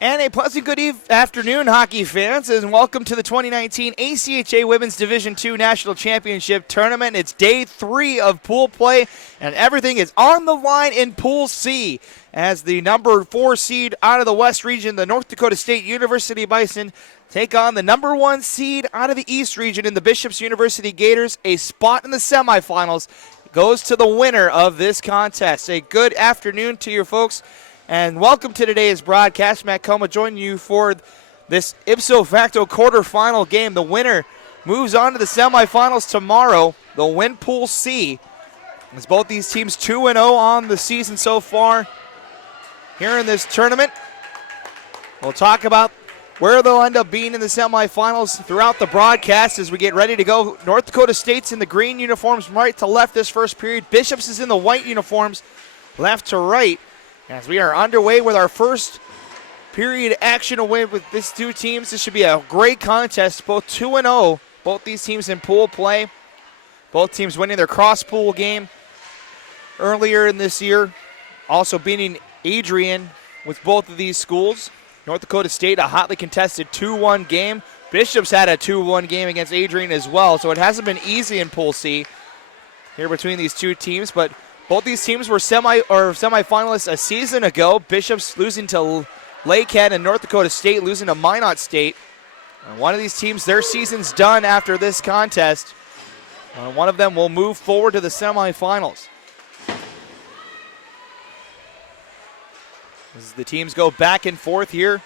And a pleasant good afternoon, hockey fans, and welcome to the 2019 ACHA Women's Division II National Championship Tournament. It's day 3 of pool play, and everything is on the line in Pool C as the number 4 seed out of the West region, the North Dakota State University Bison, take on the number 1 seed out of the East region in the Bishops University Gators. A spot in the semifinals goes to the winner of this contest. A good afternoon to you folks. And welcome to today's broadcast. Matt Coma joining you for this ipso facto quarterfinal game. The winner moves on to the semifinals tomorrow. They'll win Pool C. As both these teams 2-0 on the season so far here in this tournament. We'll talk about where they'll end up being in the semifinals throughout the broadcast as we get ready to go. North Dakota State's in the green uniforms from right to left this first period. Bishops is in the white uniforms left to right. As we are underway with our first period action away with these two teams, this should be a great contest. Both 2-0, both these teams in pool play. Both teams winning their cross-pool game earlier in this year. Also beating Adrian with both of these schools. North Dakota State, a hotly contested 2-1 game. Bishops had a 2-1 game against Adrian as well, so it hasn't been easy in Pool C here between these two teams, but both these teams were semifinalists a season ago. Bishops losing to Lakehead and North Dakota State losing to Minot State. And one of these teams, their season's done after this contest. One of them will move forward to the semifinals. As the teams go back and forth here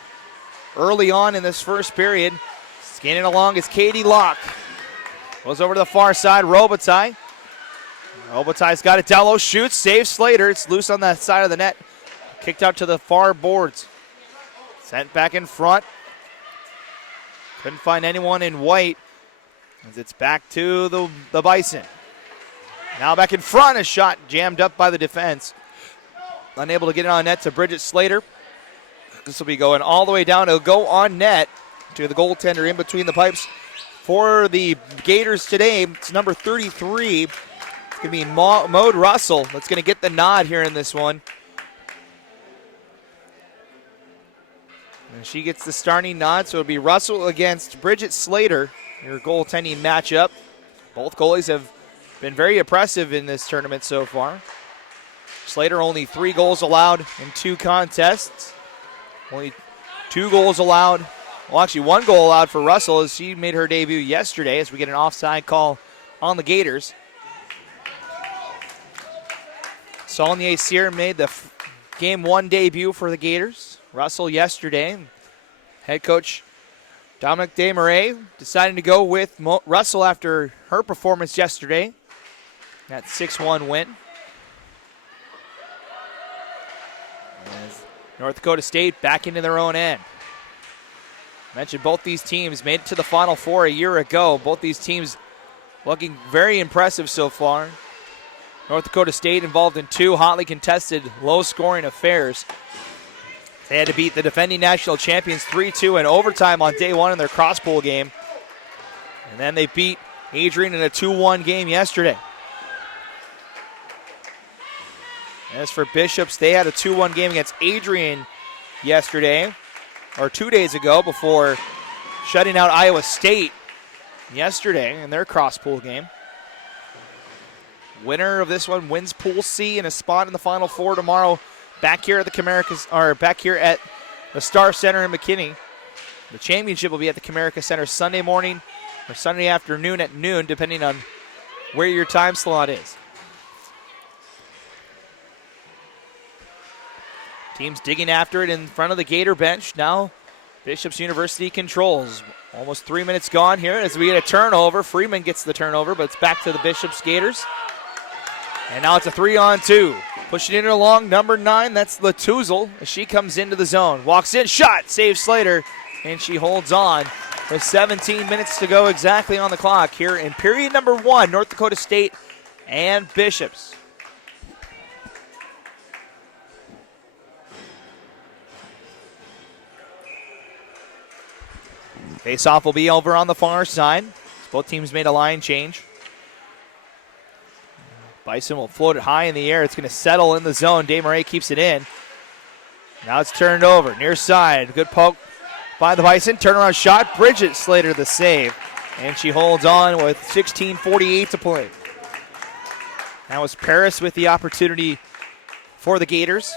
early on in this first period. Scanning along is Katie Locke. Goes over to the far side, Robitaille. Robitaille's got it. Dello shoots, saves Slater. It's loose on that side of the net. Kicked out to the far boards. Sent back in front. Couldn't find anyone in white as it's back to the Bison. Now back in front, a shot jammed up by the defense. Unable to get it on net to Bridget Slater. This will be going all the way down. It'll go on net to the goaltender in between the pipes. For the Gators today, it's number 33. It's going to be Maude Russell that's going to get the nod here in this one. And she gets the starting nod, so it'll be Russell against Bridget Slater, your goaltending matchup. Both goalies have been very impressive in this tournament so far. Slater only 3 goals allowed in 2 contests. Only 2 goals allowed. Well, actually 1 goal allowed for Russell as she made her debut yesterday as we get an offside call on the Gators. Saulnier Cyr made the Game 1 debut for the Gators. Russell yesterday. Head coach Dominic Desmarais deciding to go with Russell after her performance yesterday. That 6-1 win. As North Dakota State back into their own end. Mentioned both these teams made it to the Final Four a year ago. Both these teams looking very impressive so far. North Dakota State involved in 2 hotly contested, low-scoring affairs. They had to beat the defending national champions 3-2 in overtime on day 1 in their cross-pool game. And then they beat Adrian in a 2-1 game yesterday. As for Bishops, they had a 2-1 game against Adrian yesterday, or 2 days ago, before shutting out Iowa State yesterday in their cross-pool game. Winner of this one wins Pool C and a spot in the Final Four tomorrow. Back here at back here at the Star Center in McKinney. The championship will be at the Comerica Center Sunday morning or Sunday afternoon at noon, depending on where your time slot is. Teams digging after it in front of the Gator bench. Now Bishops University controls. Almost 3 minutes gone here as we get a turnover. Freeman gets the turnover, but it's back to the Bishops Gators. And now it's a 3-on-2. Pushing it along, number 9, that's Latuzel as she comes into the zone. Walks in, shot, saves Slater, and she holds on with 17 minutes to go exactly on the clock here in period number 1, North Dakota State and Bishops. Face-off will be over on the far side. Both teams made a line change. Bison will float it high in the air. It's going to settle in the zone. Desmarais keeps it in. Now it's turned over, near side. Good poke by the Bison. Turnaround shot. Bridget Slater the save. And she holds on with 16:48 to play. That was Paris with the opportunity for the Gators.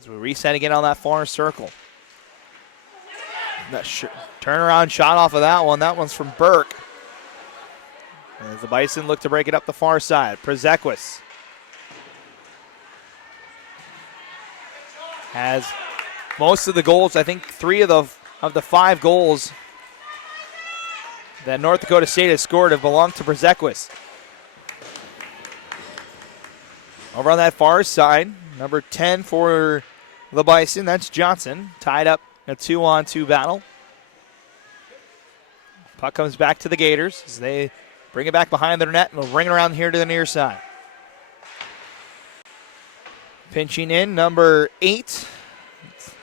As we reset again on that far circle. That turnaround shot off of that one. That one's from Burke. As the Bison look to break it up the far side. Przekwis has most of the goals. I think 3 of the 5 goals that North Dakota State has scored have belonged to Przekwis. Over on that far side, number 10 for the Bison, that's Johnson, tied up in a 2-on-2 battle. Puck comes back to the Gators as they bring it back behind their net and they'll bring it around here to the near side. Pinching in, number 8. It's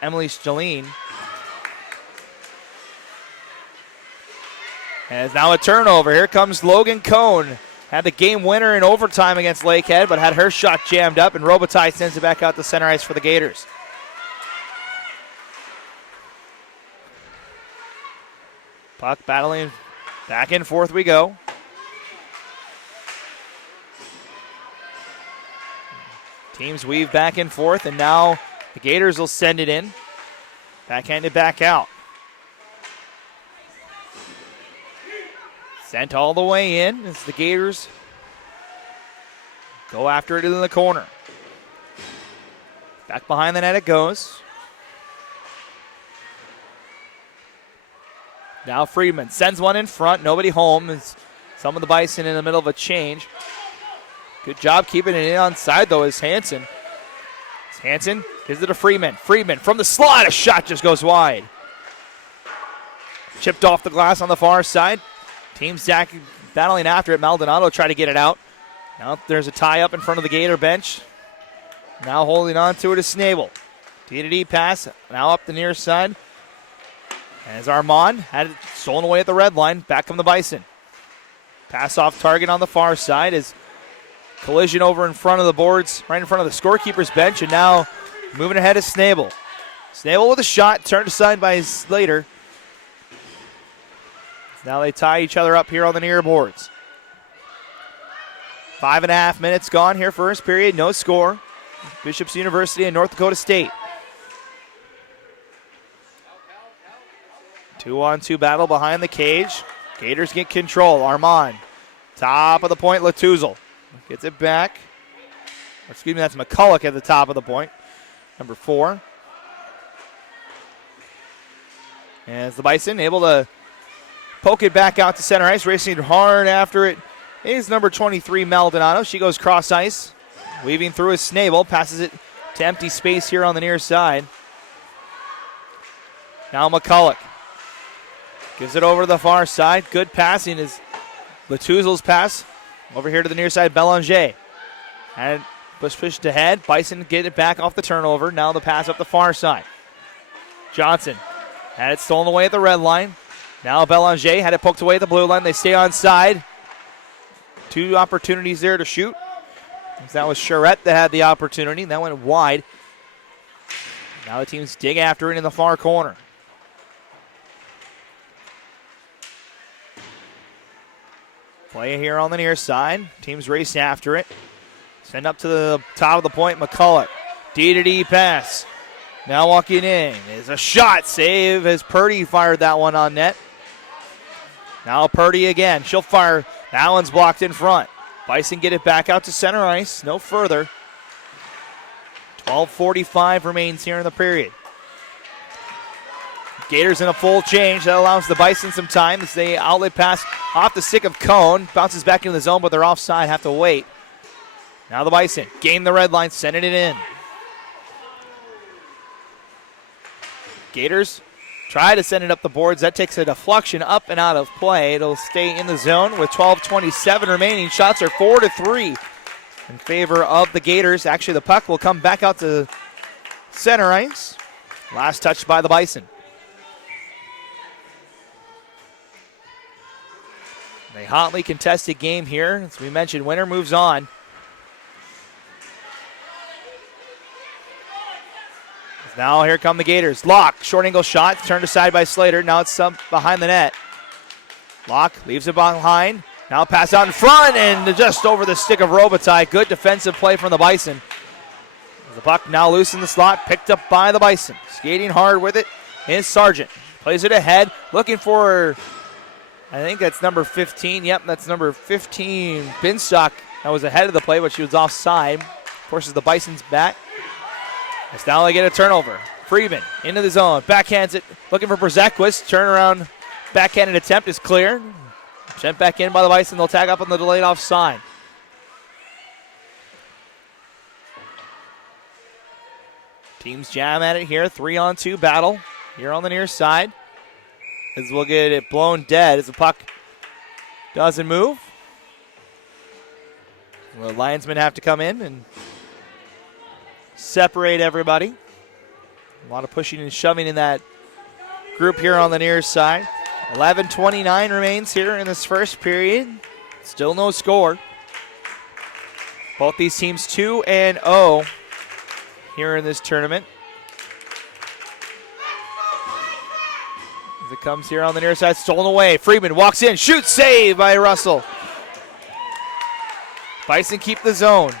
Emily Stalene. And it's now a turnover. Here comes Logan Cohn. Had the game winner in overtime against Lakehead, but had her shot jammed up, and Robitaille sends it back out to center ice for the Gators. Puck battling. Back and forth we go. Teams weave back and forth, and now the Gators will send it in. Backhanded back out. Sent all the way in as the Gators go after it in the corner. Back behind the net it goes. Now Friedman sends one in front. Nobody home. As some of the Bison in the middle of a change. Good job keeping it onside, though, is Hansen. Hansen gives it to Friedman. Friedman from the slot. A shot just goes wide. Chipped off the glass on the far side. Team Zach battling after it. Maldonado try to get it out. Now there's a tie up in front of the Gator bench. Now holding on to it is Snabel. D-to-D pass. Now up the near side. As Armand had it stolen away at the red line. Back come the Bison. Pass off target on the far side is collision over in front of the boards, right in front of the scorekeeper's bench. And now moving ahead is Snabel. Snabel with a shot. Turned aside by Slater. Now they tie each other up here on the near boards. 5.5 minutes gone here, first period, no score. Bishop's University and North Dakota State. 2-on-2 battle behind the cage. Gators get control. Armand, top of the point, Latuzel. Gets it back. Excuse me, that's McCulloch at the top of the point. Number 4. As the Bison able to poke it back out to center ice, racing hard after it is number 23, Maldonado. She goes cross ice, weaving through his Snabel, passes it to empty space here on the near side. Now McCulloch gives it over to the far side. Good passing is Latuzel's pass over here to the near side, Belanger. And pushed ahead. Bison get it back off the turnover. Now the pass up the far side. Johnson had it stolen away at the red line. Now Belanger had it poked away at the blue line. They stay on side. 2 opportunities there to shoot. That was Charette that had the opportunity. That went wide. Now the teams dig after it in the far corner. Play here on the near side. Teams race after it. Send up to the top of the point. McCulloch. D-to-D pass. Now walking in is a shot. Save as Purdy fired that one on net. Now Purdy again. She'll fire. That one's blocked in front. Bison get it back out to center ice. No further. 12:45 remains here in the period. Gators in a full change. That allows the Bison some time as they outlet pass off the stick of Cone. Bounces back into the zone, but they're offside. Have to wait. Now the Bison gain the red line, sending it in. Gators try to send it up the boards. That takes a deflection up and out of play. It'll stay in the zone with 12:27 remaining. Shots are 4-3 in favor of the Gators. Actually, the puck will come back out to center ice. Last touch by the Bison. A hotly contested game here. As we mentioned, winner moves on. Now here come the Gators. Locke, short angle shot, turned aside by Slater. Now it's behind the net. Locke leaves it behind. Now pass out in front and just over the stick of Robitaille. Good defensive play from the Bison. The puck now loose in the slot, picked up by the Bison. Skating hard with it is Sargent. Plays it ahead, looking for, I think that's number 15. Yep, that's number 15, Binstock. That was ahead of the play, but she was offside. Forces the Bison's back. As now they get a turnover. Freeman into the zone, backhands it, looking for Brzekwis. Turnaround, backhanded attempt is clear. Sent back in by the Bison. They'll tag up on the delayed offside. Teams jam at it here. 3-on-2 battle here on the near side. As we'll get it blown dead as the puck doesn't move. The linesmen have to come in and separate everybody. A lot of pushing and shoving in that group here on the near side. 11:29 remains here in this first period. Still no score. Both these teams 2-0 here in this tournament. As it comes here on the near side, stolen away. Freeman walks in, shoots, save by Russell. Bison keep the zone.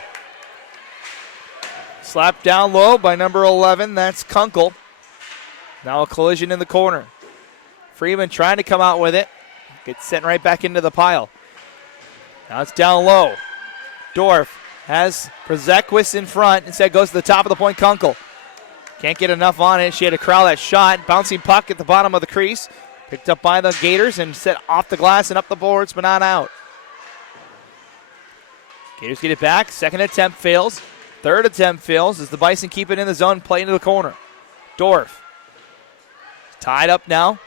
Slapped down low by number 11, that's Kunkel. Now a collision in the corner. Freeman trying to come out with it. Gets sent right back into the pile. Now it's down low. Dorf has Brzekwis in front. Instead goes to the top of the point, Kunkel. Can't get enough on it. She had to corral that shot. Bouncing puck at the bottom of the crease. Picked up by the Gators and set off the glass and up the boards, but not out. Gators get it back. Second attempt fails. Third attempt fails as the Bison keep it in the zone, play into the corner. Dorf. Tied up now.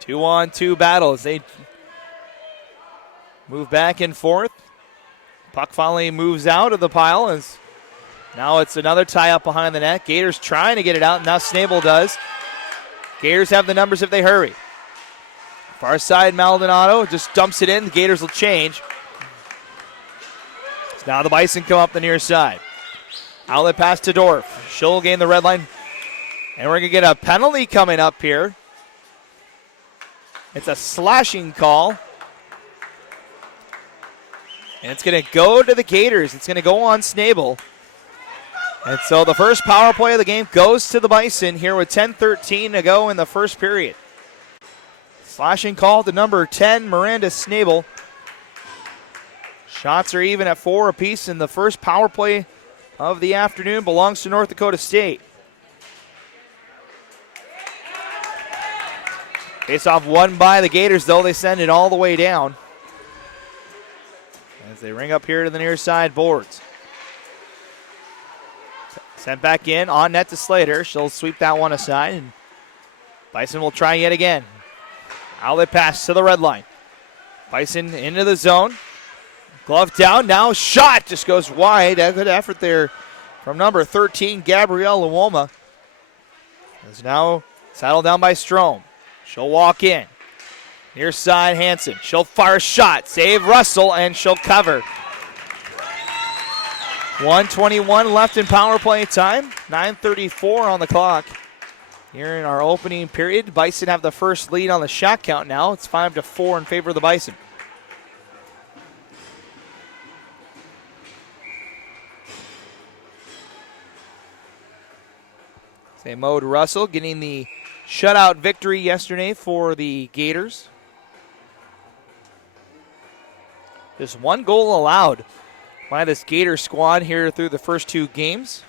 2-on-2 battle as they move back and forth. Puck finally moves out of the pile as now it's another tie up behind the net. Gators trying to get it out, and now Snable does. Gators have the numbers if they hurry. Far side, Maldonado just dumps it in. The Gators will change. So now the Bison come up the near side. Outlet pass to Dorf. She'll gain the red line. And we're going to get a penalty coming up here. It's a slashing call. And it's going to go to the Gators. It's going to go on Snable. And so the first power play of the game goes to the Bison here with 10:13 to go in the first period. Slashing call to number 10, Miranda Snable. Shots are even at 4 apiece, and the first power play of the afternoon belongs to North Dakota State. Face-off won by the Gators, though. They send it all the way down as they ring up here to the near side boards. Sent back in, on net to Slater. She'll sweep that one aside, and Bison will try yet again. Outlet pass to the red line. Bison into the zone. Glove down, now shot just goes wide. A good effort there from number 13, Gabrielle Luoma. Is now saddled down by Strome. She'll walk in. Near side, Hansen. She'll fire a shot. Save Russell, and she'll cover. 1:21 left in power play time. 9:34 on the clock. Here in our opening period, Bison have the first lead on the shot count now. It's 5-4 in favor of the Bison. Mode Russell getting the shutout victory yesterday for the Gators. Just one goal allowed by this Gator squad here through the first two games.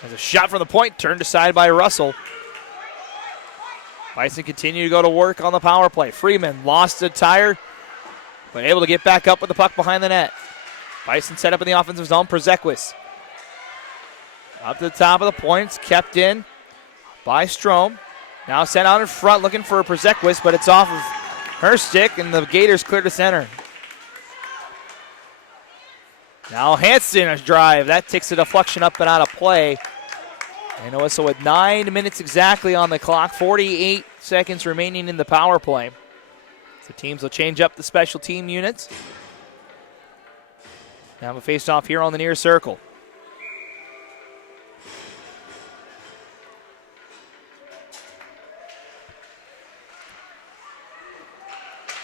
There's a shot from the point, turned aside by Russell. Bison continue to go to work on the power play. Freeman lost a tire, but able to get back up with the puck behind the net. Bison set up in the offensive zone. Brzekwis up to the top of the points, kept in by Strome. Now sent out in front, looking for Brzekwis, but it's off of her stick, and the Gators clear to center. Now Hansen a drive. That takes a deflection up and out of play. And it was so with 9 minutes exactly on the clock, 48 seconds remaining in the power play. So teams will change up the special team units. Now have a face-off here on the near circle.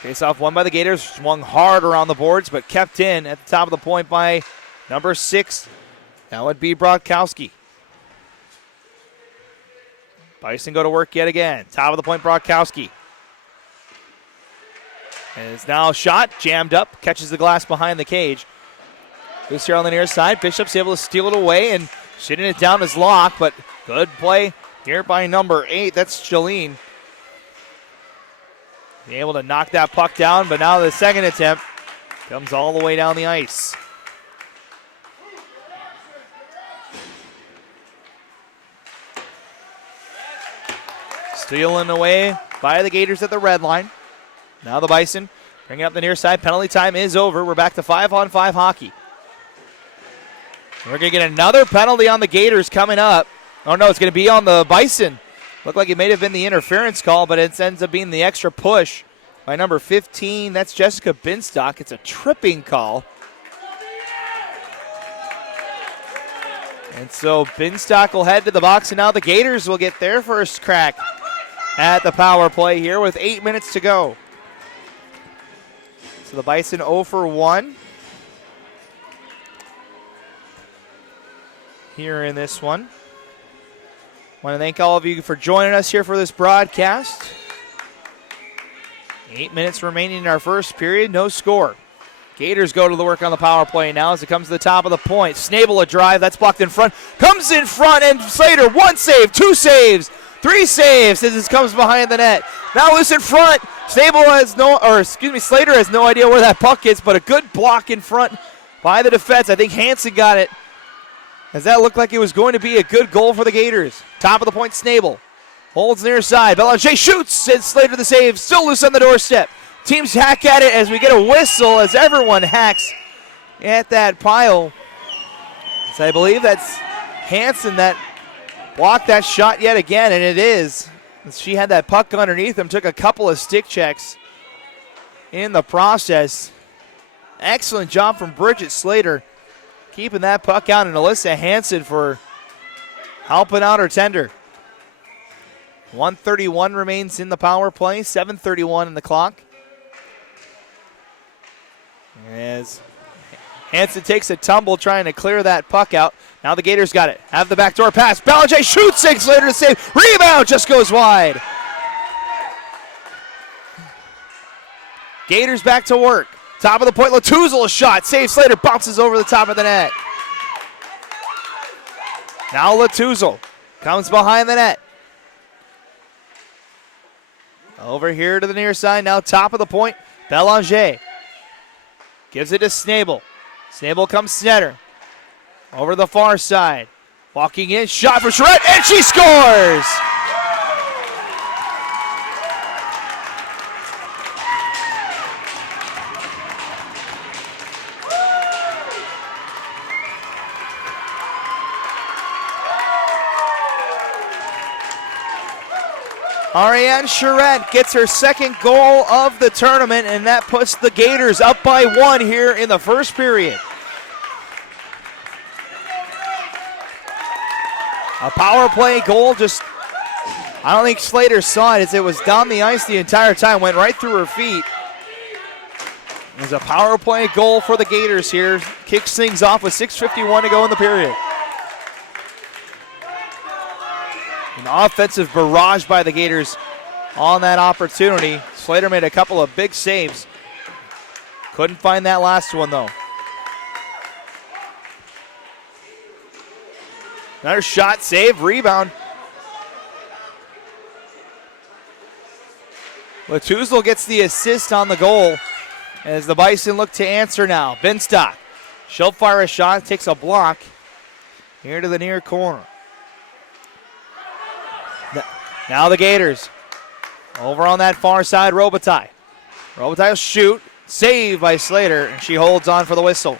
Face-off won by the Gators. Swung hard around the boards, but kept in at the top of the point by number 6. That would be Brodkowski. Bison go to work yet again. Top of the point, Brodkowski. And it's now shot, jammed up, catches the glass behind the cage. Loose here on the near side. Bishop's able to steal it away and shooting it down is Locke, but good play here by number 8. That's Shalene. Able to knock that puck down, but now the second attempt comes all the way down the ice. Stealing away by the Gators at the red line. Now the Bison bringing up the near side. Penalty time is over. We're back to 5-on-5 hockey. We're going to get another penalty on the Gators coming up. Oh, no, it's going to be on the Bison. Looked like it may have been the interference call, but it ends up being the extra push by number 15. That's Jessica Binstock. It's a tripping call. And so Binstock will head to the box, and now the Gators will get their first crack at the power play here with 8 minutes to go. So the Bison 0 for 1 here in this one. Want to thank all of you for joining us here for this broadcast. 8 minutes remaining in our first period, no score. Gators go to the work on the power play now as it comes to the top of the point. Snable a drive, that's blocked in front. Comes in front, and Slater, 1 save, 2 saves, 3 saves as it comes behind the net. Now loose in front. Slater has no idea where that puck is, but a good block in front by the defense. I think Hansen got it, as that looked like it was going to be a good goal for the Gators. Top of the point, Snable holds near side. Belanger shoots, and Slater the save, still loose on the doorstep. Teams hack at it as we get a whistle as everyone hacks at that pile. So I believe that's Hansen that blocked that shot yet again, and it is. She had that puck underneath him, took a couple of stick checks in the process. Excellent job from Bridget Slater keeping that puck out, and Alyssa Hansen for helping out her tender. 1:31 remains in the power play, 7:31 in the clock. As Hansen takes a tumble trying to clear that puck out. Now the Gators got it. Have the backdoor pass. Belanger shoots, Slater to save. Rebound just goes wide. Gators back to work. Top of the point, Latuzal a shot. Save Slater, bounces over the top of the net. Now Latuzal comes behind the net. Over here to the near side, now top of the point, Belanger. Gives it to Snable. Snable comes center. Over the far side. Walking in, shot for Charette, and she scores! Ariane Charette gets her second goal of the tournament, and that puts the Gators up by 1 here in the first period. A power play goal, I don't think Slater saw it as it was down the ice the entire time, went right through her feet. There's a power play goal for the Gators here. Kicks things off with 6:51 to go in the period. An offensive barrage by the Gators on that opportunity. Slater made a couple of big saves. Couldn't find that last one, though. Another shot, save, rebound. Latuzal gets the assist on the goal as the Bison look to answer now. Binstock, she'll fire a shot, takes a block here to the near corner. Now the Gators over on that far side, Robitaille. Robitaille will shoot, saved by Slater, and she holds on for the whistle.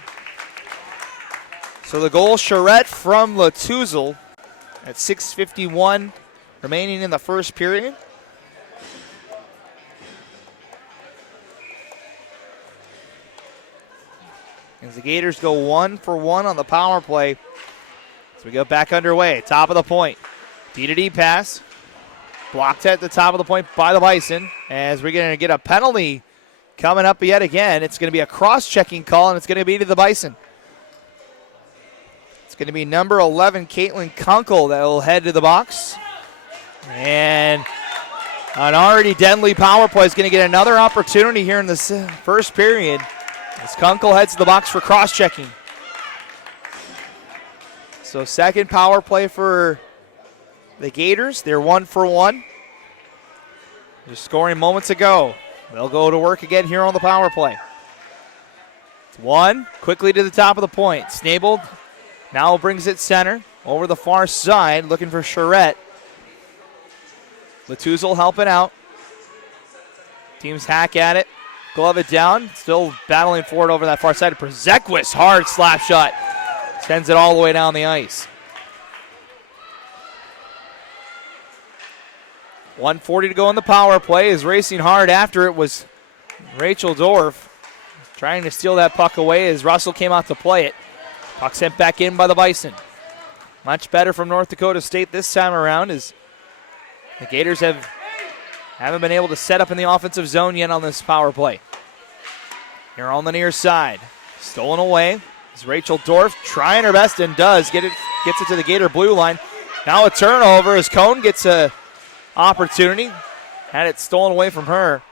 So the goal, Charette from Latuzal at 6:51 remaining in the first period. as the Gators go 1 for 1 on the power play. So we go back underway. Top of the point. D-to-D pass. Blocked at the top of the point by the Bison. As we're going to get a penalty coming up yet again. It's going to be a cross-checking call, and it's going to be to the Bison. It's going to be number 11, Caitlin Kunkel, that will head to the box. And an already deadly power play is going to get another opportunity here in this first period as Kunkel heads to the box for cross-checking. So second power play for the Gators. They're 1 for 1. Just scoring moments ago. They'll go to work again here on the power play. It's one, quickly to the top of the point. Snabel now brings it center over the far side, looking for Charette. Latuzel helping out. Teams hack at it. Glove it down. Still battling for it over that far side. Przekwas, hard slap shot. Sends it all the way down the ice. 1:40 to go in the power play. Is racing hard after it was Rachel Dorff. Trying to steal that puck away as Russell came out to play it. Puck sent back in by the Bison. Much better from North Dakota State this time around as the Gators haven't been able to set up in the offensive zone yet on this power play. Here on the near side. Stolen away. Is Rachel Dorff trying her best and gets it to the Gator blue line. Now a turnover as Cone gets a opportunity. Had it stolen away from her.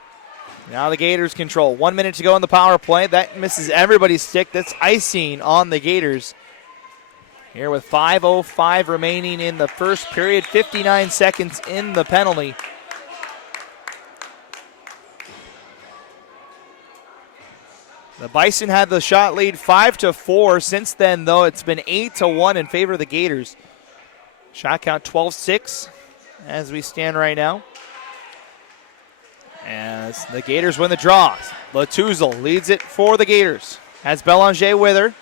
Now the Gators control. 1 minute to go in the power play. That misses everybody's stick. That's icing on the Gators. Here with 5:05 remaining in the first period. 59 seconds in the penalty. The Bison had the shot lead 5-4. Since then, though, it's been 8-1 in favor of the Gators. Shot count 12-6 as we stand right now. As the Gators win the draw. Latuzel leads it for the Gators. Has Belanger with her.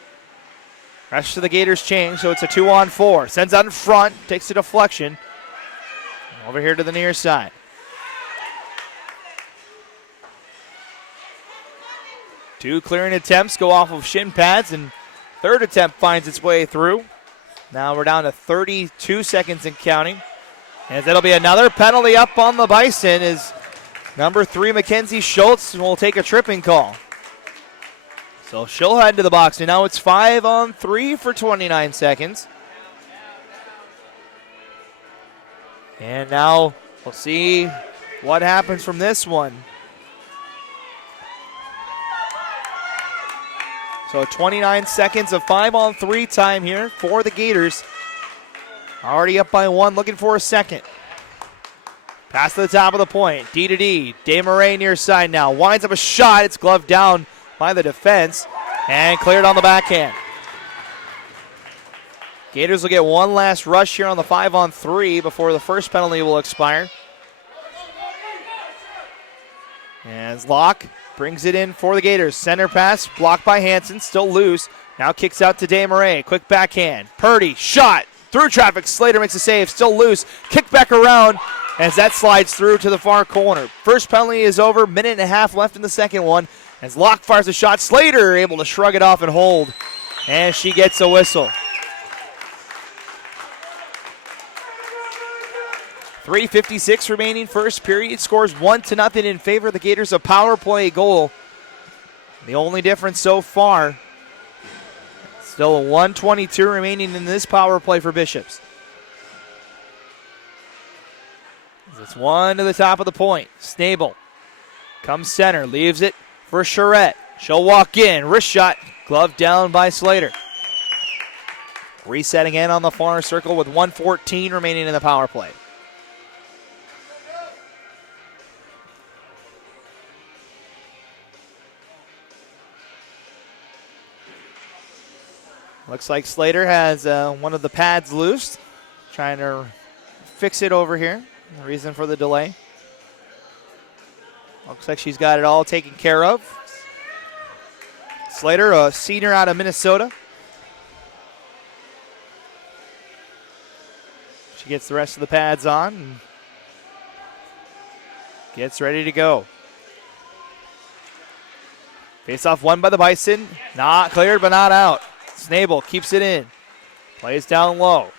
Rest of the Gators change, so it's a 2-on-4. Sends out in front, takes a deflection. Over here to the near side. Two clearing attempts go off of shin pads, and third attempt finds its way through. Now we're down to 32 seconds and counting. And that'll be another penalty up on the Bison as number 3, Mackenzie Schultz, will take a tripping call. So she'll head to the box, and now it's 5-on-3 for 29 seconds. And now we'll see what happens from this one. So 29 seconds of 5-on-3 time here for the Gators. Already up by 1, looking for a second. Pass to the top of the point. D-to-D. Desmarais near side now. Winds up a shot. It's gloved down by the defense and cleared on the backhand. Gators will get one last rush here on the 5-on-3 before the first penalty will expire. As Locke brings it in for the Gators. Center pass, blocked by Hansen, still loose. Now kicks out to Desmarais. Quick backhand. Purdy, shot, through traffic. Slater makes a save, still loose. Kick back around as that slides through to the far corner. First penalty is over, minute and a half left in the second one. As Locke fires a shot, Slater able to shrug it off and hold. And she gets a whistle. 3:56 remaining first period. Scores 1-0 in favor of the Gators. A power play goal. The only difference so far. Still a 1:22 remaining in this power play for Bishops. It's one to the top of the point. Snabel comes center, leaves it for Charette. She'll walk in. Wrist shot, gloved down by Slater. Resetting in on the far circle with 1:14 remaining in the power play. Looks like Slater has one of the pads loose. Trying to fix it over here. The reason for the delay. Looks like she's got it all taken care of. Slater, a senior out of Minnesota. She gets the rest of the pads on and gets ready to go. Face-off won by the Bison. Not cleared, but not out. Snable keeps it in. Plays down low.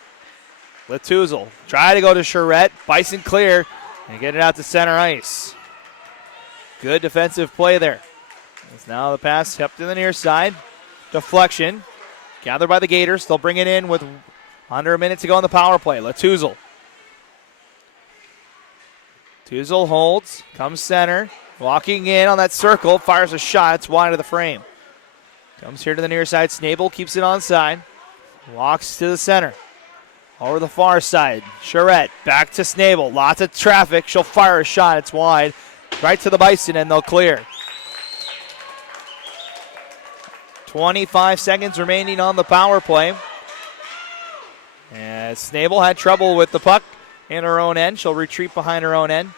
Latuzel try to go to Charette. Bison clear and get it out to center ice. Good defensive play there. It's now the pass up to the near side. Deflection. Gathered by the Gators. They'll bring it in with under a minute to go on the power play. Latuzel. Tuzel holds. Comes center. Walking in on that circle. Fires a shot. It's wide of the frame. Comes here to the near side. Snable keeps it onside. Walks to the center. Over the far side. Charette back to Snable. Lots of traffic. She'll fire a shot. It's wide. Right to the Bison, and they'll clear. 25 seconds remaining on the power play. And Snable had trouble with the puck in her own end. She'll retreat behind her own end.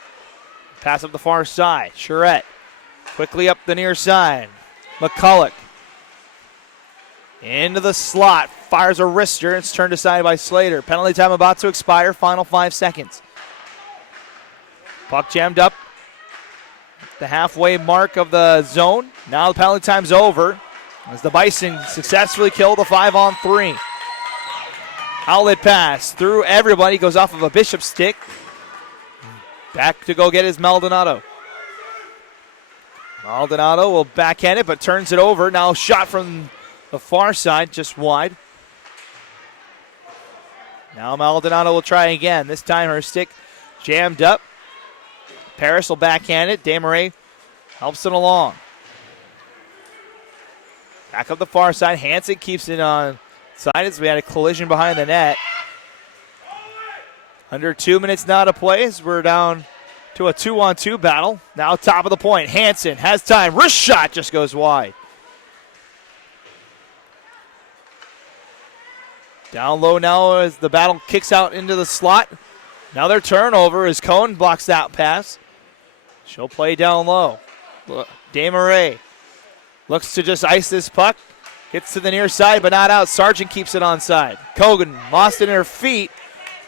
Pass up the far side. Charette quickly up the near side. McCulloch into the slot. Fires a wrister. It's turned aside by Slater. Penalty time about to expire. Final 5 seconds. Puck jammed up. The halfway mark of the zone. Now the penalty time's over as the Bison successfully kill the 5-on-3. Outlet pass through everybody. Goes off of a Bishop stick. Back to go get his Maldonado. Maldonado will backhand it, but turns it over. Now shot from the far side, just wide. Now Maldonado will try again. This time her stick jammed up. Paris will backhand it. Desmarais helps it along. Back up the far side. Hansen keeps it on side as we had a collision behind the net. Under 2 minutes now to play as we're down to a 2-on-2 battle. Now top of the point. Hansen has time. Wrist shot just goes wide. Down low now as the battle kicks out into the slot. Another turnover as Cohn blocks that pass. She'll play down low. Desmarais looks to just ice this puck. Gets to the near side, but not out. Sargent keeps it onside. Kogan lost it in her feet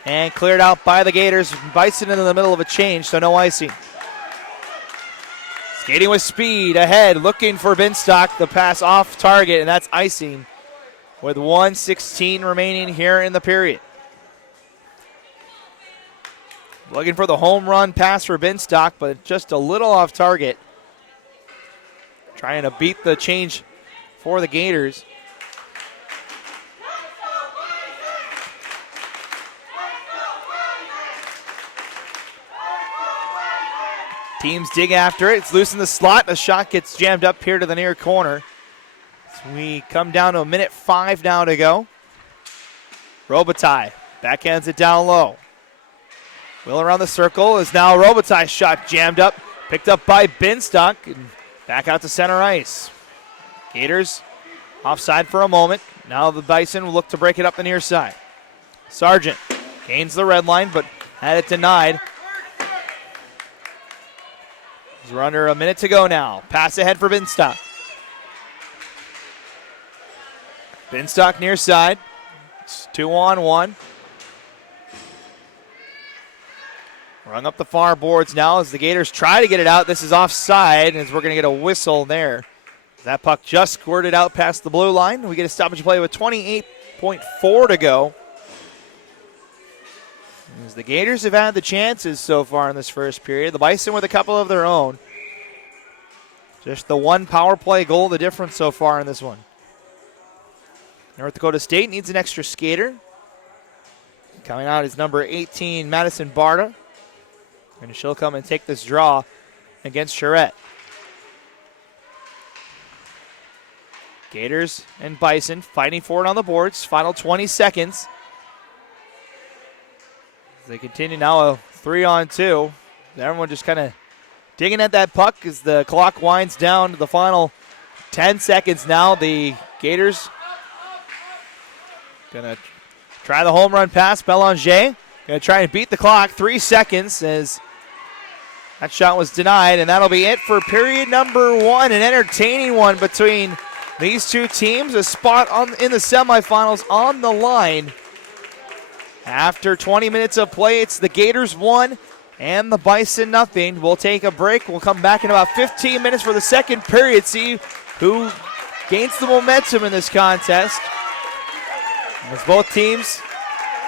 and cleared out by the Gators. Bison in the middle of a change, so no icing. Skating with speed ahead, looking for Binstock. The pass off target, and that's icing with 1:16 remaining here in the period. Looking for the home run pass for Binstock, but just a little off target. Trying to beat the change for the Gators. Teams dig after it. It's loose in the slot. A shot gets jammed up here to the near corner. So we come down to 1:05 now to go. Robitaille backhands it down low. Wheel around the circle is now Robitaille's shot jammed up. Picked up by Binstock and back out to center ice. Gators offside for a moment. Now the Bison will look to break it up the near side. Sargent gains the red line, but had it denied. We're under a minute to go now. Pass ahead for Binstock. Binstock near side. It's 2-on-1. Rung up the far boards now as the Gators try to get it out. This is offside, as we're going to get a whistle there. That puck just squirted out past the blue line. We get a stoppage play with 28.4 to go. As the Gators have had the chances so far in this first period. The Bison with a couple of their own. Just the one power play goal, the difference so far in this one. North Dakota State needs an extra skater. Coming out is number 18, Madison Barta. And she'll come and take this draw against Charette. Gators and Bison fighting for it on the boards. Final 20 seconds. They continue now a 3-on-2. Everyone just kind of digging at that puck as the clock winds down to the final 10 seconds now. The Gators going to try the home run pass. Belanger going to try and beat the clock. 3 seconds as that shot was denied, and that'll be it for period number 1. An entertaining one between these two teams. A spot in the semifinals on the line. After 20 minutes of play, it's the Gators 1 and the Bison nothing. We'll take a break. We'll come back in about 15 minutes for the second period. See who gains the momentum in this contest. As both teams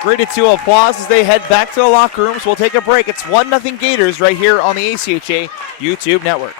greeted to applause as they head back to the locker rooms. We'll take a break. It's 1-0 Gators right here on the ACHA YouTube network.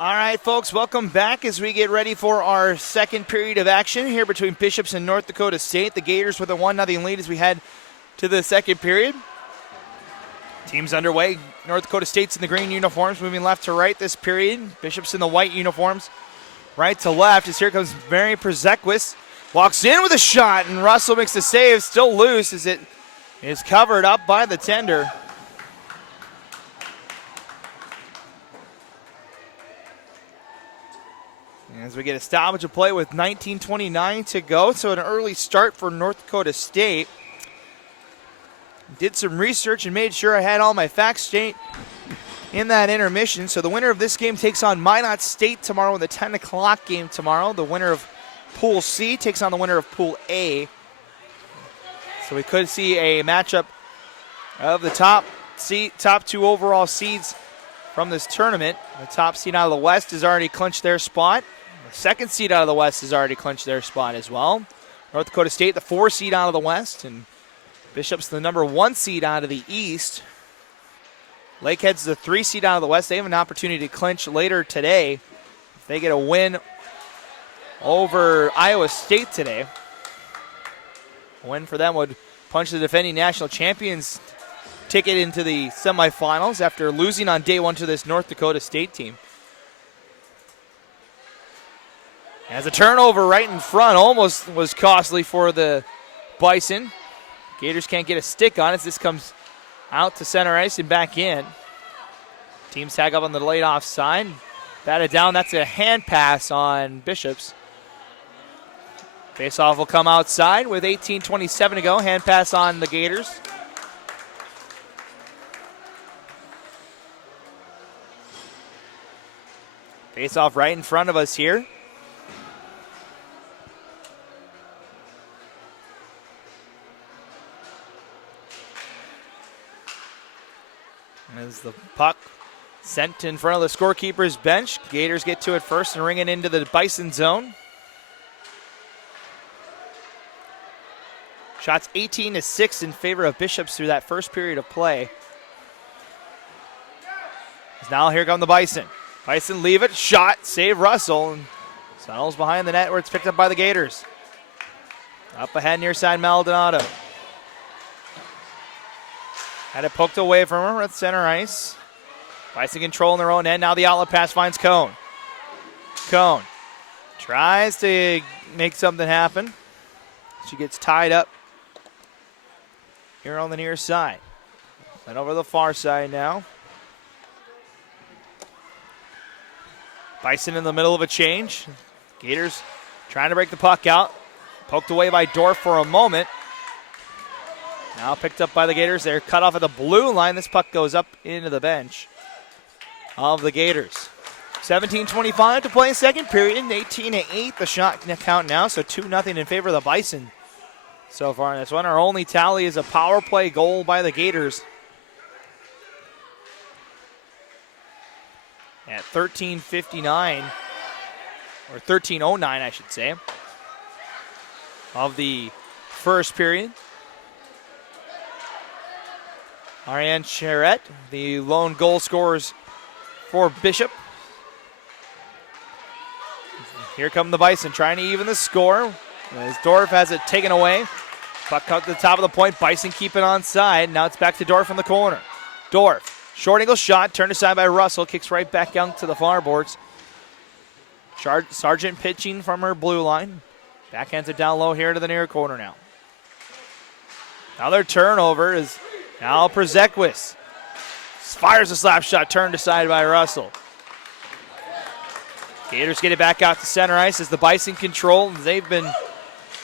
All right, folks, welcome back as we get ready for our second period of action here between Bishops and North Dakota State. The Gators with a 1-0 lead as we head to the second period. Teams underway. North Dakota State's in the green uniforms, moving left to right this period. Bishops in the white uniforms, right to left. As here comes Mary Przekwas. Walks in with a shot, and Russell makes the save. Still loose as it is covered up by the tender. As we get a stoppage of play with 19:29 to go, so an early start for North Dakota State. Did some research and made sure I had all my facts straight in that intermission. So the winner of this game takes on Minot State tomorrow in the 10 o'clock game tomorrow. The winner of Pool C takes on the winner of Pool A. So we could see a matchup of the top two overall seeds from this tournament. The top seed out of the West has already clinched their spot. The second seed out of the West has already clinched their spot as well. North Dakota State, the 4 seed out of the West, and Bishop's the number 1 seed out of the East. Lakehead's the 3 seed out of the West. They have an opportunity to clinch later today if they get a win over Iowa State today. A win for them would punch the defending national champions ticket into the semifinals after losing on day 1 to this North Dakota State team. As a turnover right in front almost was costly for the Bison. Gators can't get a stick on it. This comes out to center ice and back in. Teams tag up on the delayed offside. Batted down. That's a hand pass on Bishops. Faceoff will come outside with 18:27 to go. Hand pass on the Gators. Faceoff right in front of us here. As the puck sent in front of the scorekeeper's bench. Gators get to it first and ring it into the Bison zone. Shots 18-6 in favor of Bishops through that first period of play. As now here come the Bison. Bison leave it, shot, save Russell, and settles behind the net where it's picked up by the Gators. Up ahead near side Maldonado. Had it poked away from her at center ice. Bison control in their own end. Now the outlet pass finds Cone. Cone tries to make something happen. She gets tied up here on the near side. And over the far side now. Bison in the middle of a change. Gators trying to break the puck out. Poked away by Dorf for a moment. Now picked up by the Gators. They're cut off at the blue line. This puck goes up into the bench of the Gators. 17:25 to play in second period. 18-8 the shot count now, so 2-0 in favor of the Bison so far in this one. Our only tally is a power play goal by the Gators. At 13:59, or 13:09 I should say, of the first period. Ariane Charette, the lone goal scorers for Bishop. Here come the Bison trying to even the score. As Dorf has it taken away. Puck cut to the top of the point. Bison keep it onside. Now it's back to Dorf in the corner. Dorf, short angle shot, turned aside by Russell. Kicks right back out to the far boards. Sargent pitching from her blue line. Backhands it down low here to the near corner now. Another turnover is now Przekwas. Fires a slap shot, turned aside by Russell. Gators get it back out to center ice as the Bison control. They've been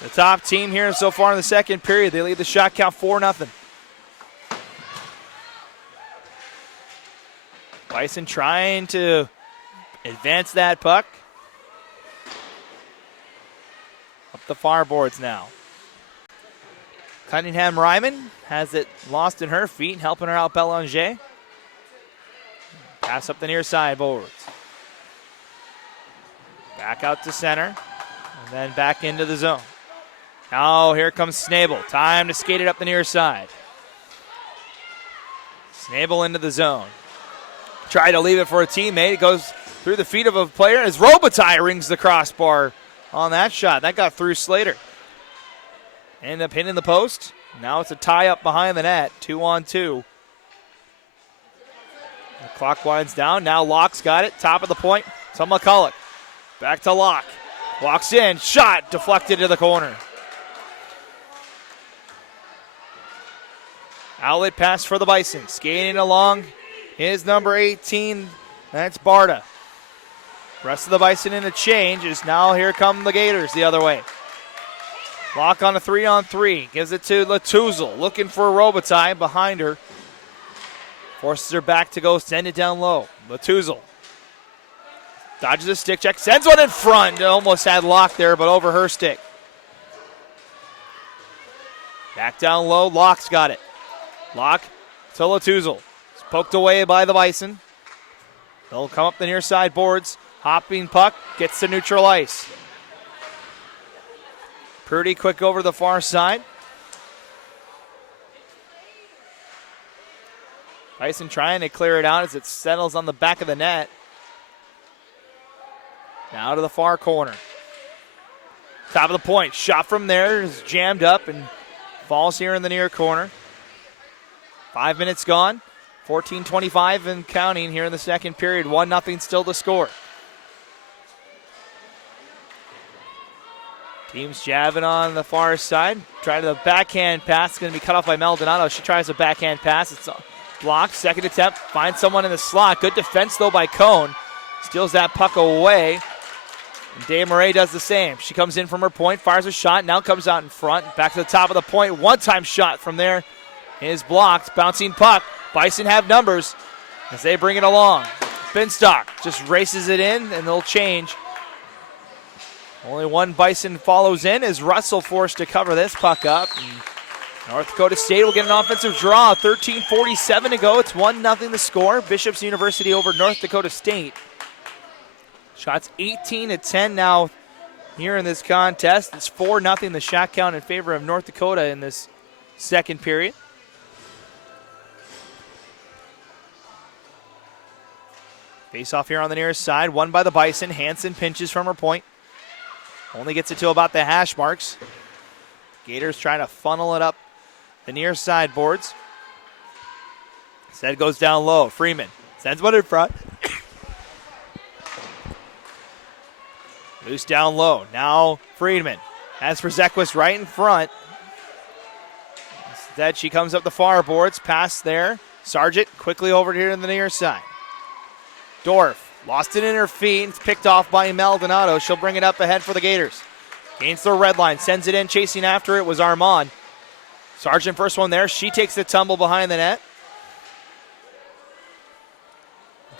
the top team here so far in the second period. They lead the shot count 4-0. Bison trying to advance that puck. Up the far boards now. Cunningham Ryman has it lost in her feet, helping her out Belanger. Pass up the near side boards. Back out to center, and then back into the zone. Now here comes Snabel. Time to skate it up the near side. Snabel into the zone. Try to leave it for a teammate. It goes through the feet of a player as Robitaille rings the crossbar on that shot. That got through Slater. End up hitting the post. Now it's a tie up behind the net, 2-on-2. The clock winds down. Now Locke's got it. Top of the point to McCulloch. Back to Locke. Walks in. Shot deflected to the corner. Outlet pass for the Bison. Skating along is number 18. That's Barta. Rest of the Bison in a change is now here come the Gators the other way. Locke on a 3-on-3. Gives it to Latuzel. Looking for Robitaille behind her. Forces her back to go send it down low. Latuzel dodges a stick check. Sends one in front. Almost had Locke there, but over her stick. Back down low. Locke's got it. Locke to Latuzel. It's poked away by the Bison. They'll come up the near side boards. Hopping puck. Gets to neutral ice. Pretty quick over the far side. Bison trying to clear it out as it settles on the back of the net. Now to the far corner. Top of the point. Shot from there is jammed up and falls here in the near corner. 5 minutes gone. 14:25 and counting here in the second period. 1-0 still to score. Teams jabbing on the far side. Try the backhand pass. It's going to be cut off by Maldonado. She tries a backhand pass. It's blocked. Second attempt. Finds someone in the slot. Good defense, though, by Cone. Steals that puck away. And Dave Murray does the same. She comes in from her point. Fires a shot. Now comes out in front. Back to the top of the point. One-time shot from there is blocked. Bouncing puck. Bison have numbers as they bring it along. Finstock just races it in, and they'll change. Only one Bison follows in as Russell forced to cover this puck up. And North Dakota State will get an offensive draw. 13:47 to go. It's 1-0 the score. Bishop's University over North Dakota State. Shots 18-10 now here in this contest. It's 4-0 the shot count in favor of North Dakota in this second period. Face off here on the nearest side. Won by the Bison. Hansen pinches from her point. Only gets it to about the hash marks. Gators trying to funnel it up the near side boards. Instead goes down low. Freeman sends one in front. Loose down low. Now Friedman has for Zequist right in front. Instead she comes up the far boards. Pass there. Sargent quickly over here to the near side. Dorf lost it in her feet. It's picked off by Maldonado. She'll bring it up ahead for the Gators. Gains the red line. Sends it in. Chasing after it was Armand. Sargent first one there. She takes the tumble behind the net.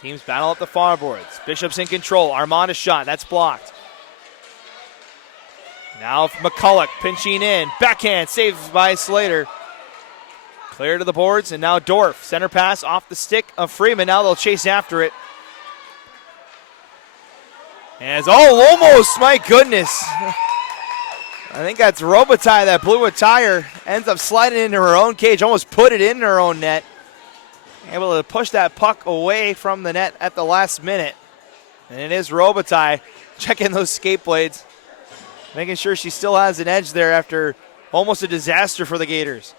Teams battle up the far boards. Bishop's in control. Armand a shot. That's blocked. Now McCulloch pinching in. Backhand saved by Slater. Clear to the boards. And now Dorf. Center pass off the stick of Freeman. Now they'll chase after it. As, almost, my goodness. I think that's Robitaille that blew a tire. Ends up sliding into her own cage, almost put it in her own net. Able to push that puck away from the net at the last minute. And it is Robitaille checking those skate blades, making sure she still has an edge there after almost a disaster for the Gators.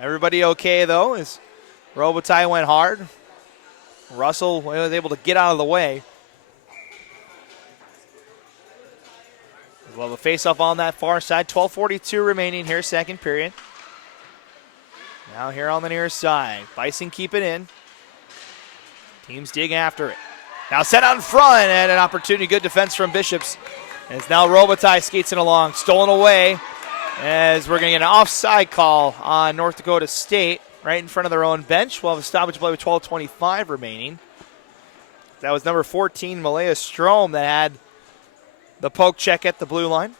Everybody okay, though, as Robitaille went hard. Russell was able to get out of the way. Well, the face-off on that far side. 12:42 remaining here, second period. Now here on the near side. Bison keep it in. Teams dig after it. Now set out in front and an opportunity. Good defense from Bishops. As now Robitaille skates it along. Stolen away as we're going to get an offside call on North Dakota State. Right in front of their own bench. We'll have a stoppage play with 12:25 remaining. That was number 14, Malaya Strom, that had the poke check at the blue line.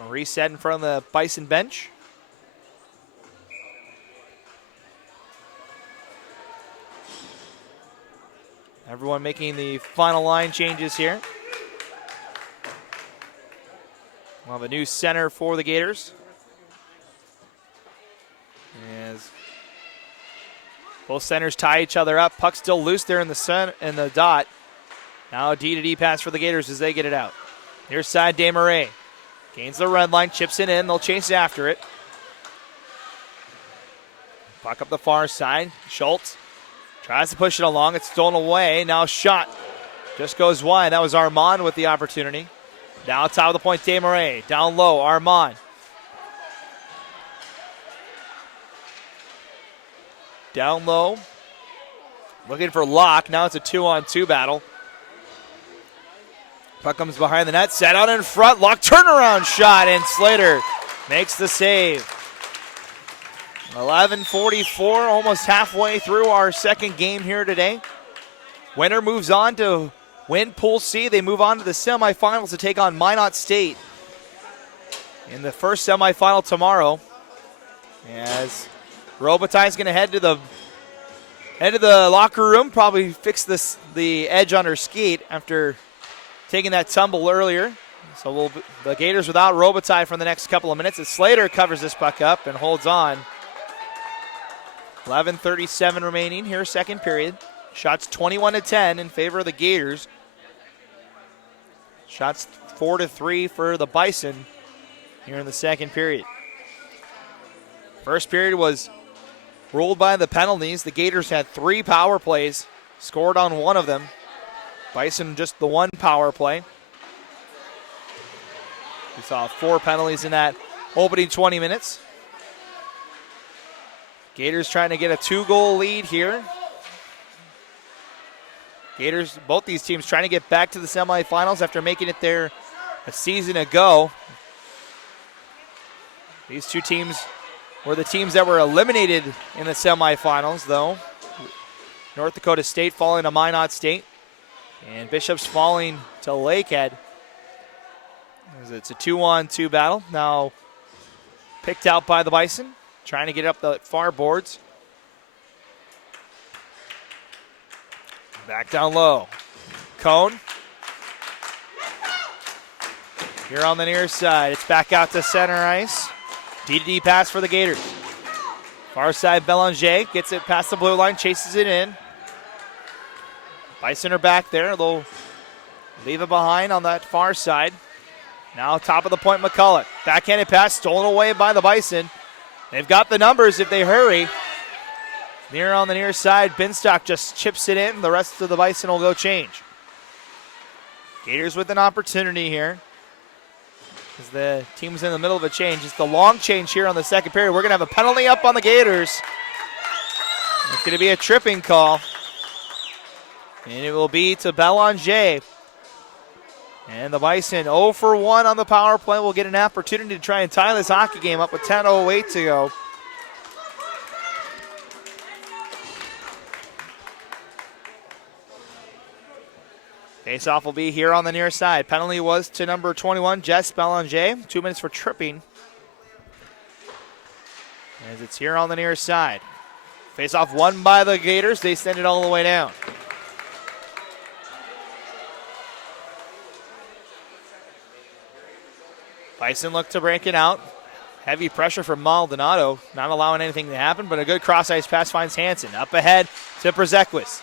A reset in front of the Bison bench. Everyone making the final line changes here. We'll have a new center for the Gators. As Both centers tie each other up. Puck still loose there in the dot. Now a D-to-D pass for the Gators as they get it out. Near side, Desmarais gains the red line, chips it in. They'll chase after it. Puck up the far side. Schultz tries to push it along. It's stolen away. Now shot. Just goes wide. That was Armand with the opportunity. Now top of the point, Desmarais. Down low, Armand. Down low. Looking for Locke. Now it's a 2-on-2 battle. Puck comes behind the net. Set out in front. Locke turnaround shot, and Slater makes the save. 11:44, almost halfway through our second game here today. Winner moves on to win Pool C. They move on to the semifinals to take on Minot State in the first semifinal tomorrow. As Robitaille's going to head to the locker room, probably fix the edge on her skate after taking that tumble earlier. So the Gators without Robitaille for the next couple of minutes as Slater covers this puck up and holds on. 11:37 remaining here, second period. Shots 21-10 in favor of the Gators. Shots 4-3 for the Bison here in the second period. First period was ruled by the penalties. The Gators had 3 power plays, scored on one of them. Bison just the 1 power play. We saw 4 penalties in that opening 20 minutes. Gators trying to get a 2-goal lead here. Gators, both these teams trying to get back to the semifinals after making it there a season ago. These two teams were the teams that were eliminated in the semifinals, though. North Dakota State falling to Minot State, and Bishop's falling to Lakehead. As it's a 2-on-2 battle. Now picked out by the Bison, trying to get up the far boards. Back down low. Cone. Here on the near side. It's back out to center ice. D-to-D pass for the Gators. Far side, Belanger gets it past the blue line, chases it in. Bison are back there. They'll leave it behind on that far side. Now top of the point, McCulloch. Backhanded pass stolen away by the Bison. They've got the numbers if they hurry. Near on the near side, Binstock just chips it in. The rest of the Bison will go change. Gators with an opportunity here. As the team's in the middle of a change. It's the long change here on the second period. We're going to have a penalty up on the Gators. It's going to be a tripping call. And it will be to Belanger. And the Bison 0 for 1 on the power play will get an opportunity to try and tie this hockey game up with 10:08 to go. Face-off will be here on the near side. Penalty was to number 21, Jess Belanger. 2 minutes for tripping. As it's here on the near side. Face-off won by the Gators. They send it all the way down. Bison look to break it out. Heavy pressure from Maldonado, not allowing anything to happen, but a good cross-ice pass finds Hansen. Up ahead to Brzekwis.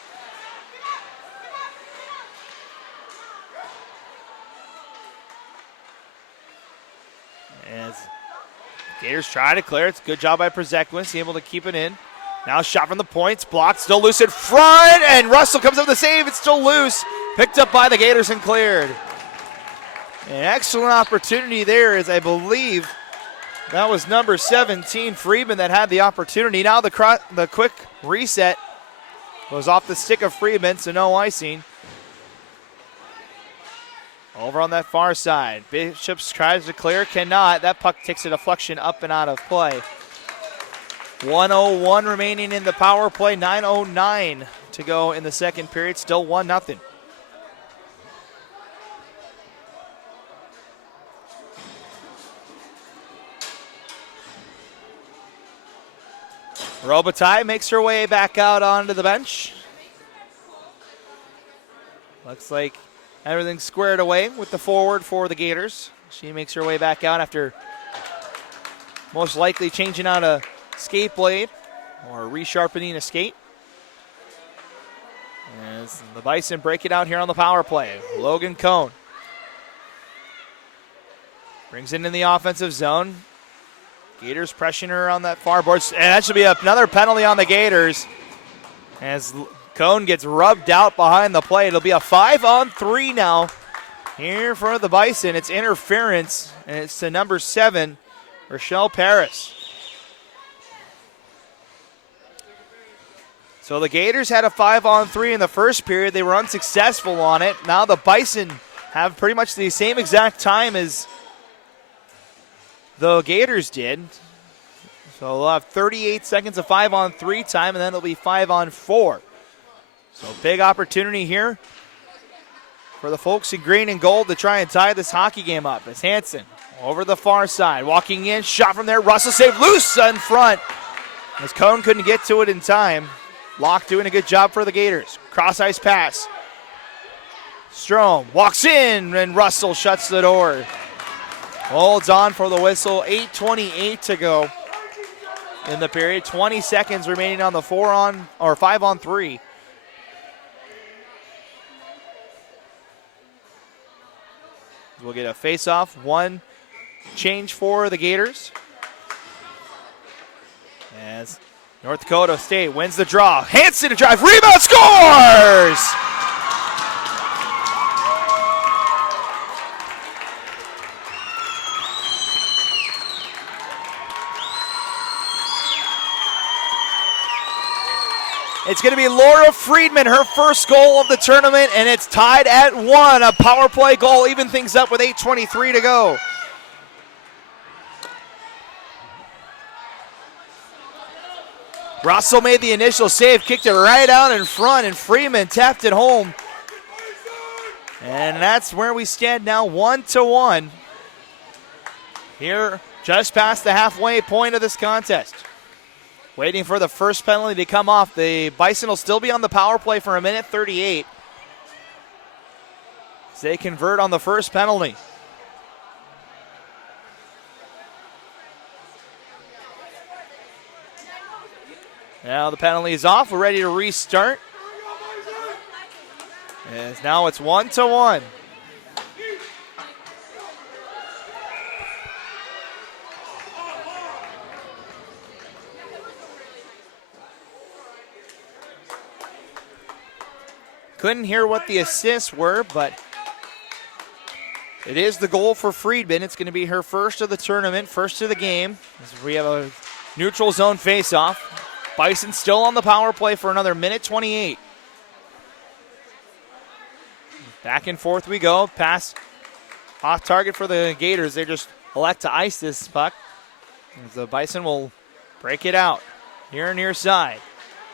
As Gators try to clear. It's a good job by Brzekwis, able to keep it in. Now shot from the points, blocked, still loose in front, and Russell comes up with the save. It's still loose. Picked up by the Gators and cleared. An excellent opportunity there, as I believe that was number 17, Friedman, that had the opportunity. Now the quick reset goes off the stick of Friedman, so no icing. Over on that far side, Bishops tries to clear, cannot. That puck takes a deflection up and out of play. 1:01 remaining in the power play, 9:09 to go in the second period, still 1-0. Robitaille makes her way back out onto the bench. Looks like everything's squared away with the forward for the Gators. She makes her way back out after most likely changing out a skate blade or resharpening a skate. As the Bison break it out here on the power play. Logan Cohn brings it in the offensive zone. Gators pressuring her on that far board. And that should be another penalty on the Gators. As Cohn gets rubbed out behind the plate. It'll be a 5-on-3 now here for the Bison. It's interference, and it's to number 7, Rochelle Paris. So the Gators had a 5-on-3 in the first period. They were unsuccessful on it. Now the Bison have pretty much the same exact time as the Gators did. So they'll have 38 seconds of 5-on-3 time, and then it'll be 5-on-4. So big opportunity here for the folks in green and gold to try and tie this hockey game up. As Hansen over the far side, walking in, shot from there. Russell saved loose in front. As Cohn couldn't get to it in time. Locke doing a good job for the Gators. Cross ice pass. Strom walks in, and Russell shuts the door. Holds on for the whistle. 8:28 to go in the period. 20 seconds remaining on the 5-on-3. We'll get a face-off. One change for the Gators. As North Dakota State wins the draw. Hansen to drive. Rebound, scores! It's going to be Laura Friedman, her first goal of the tournament, and it's tied at 1. A power play goal, even things up with 8:23 to go. Russell made the initial save, kicked it right out in front, and Freeman tapped it home. And that's where we stand now, 1-1. Here, just past the halfway point of this contest. Waiting for the first penalty to come off. The Bison will still be on the power play for 1:38. As they convert on the first penalty. Now the penalty is off. We're ready to restart. As now it's 1-1. Couldn't hear what the assists were, but it is the goal for Friedman. It's going to be her first of the tournament, first of the game. As we have a neutral zone face-off. Bison still on the power play for another 1:28. Back and forth we go. Pass off target for the Gators. They just elect to ice this puck. As the Bison will break it out. Here near side.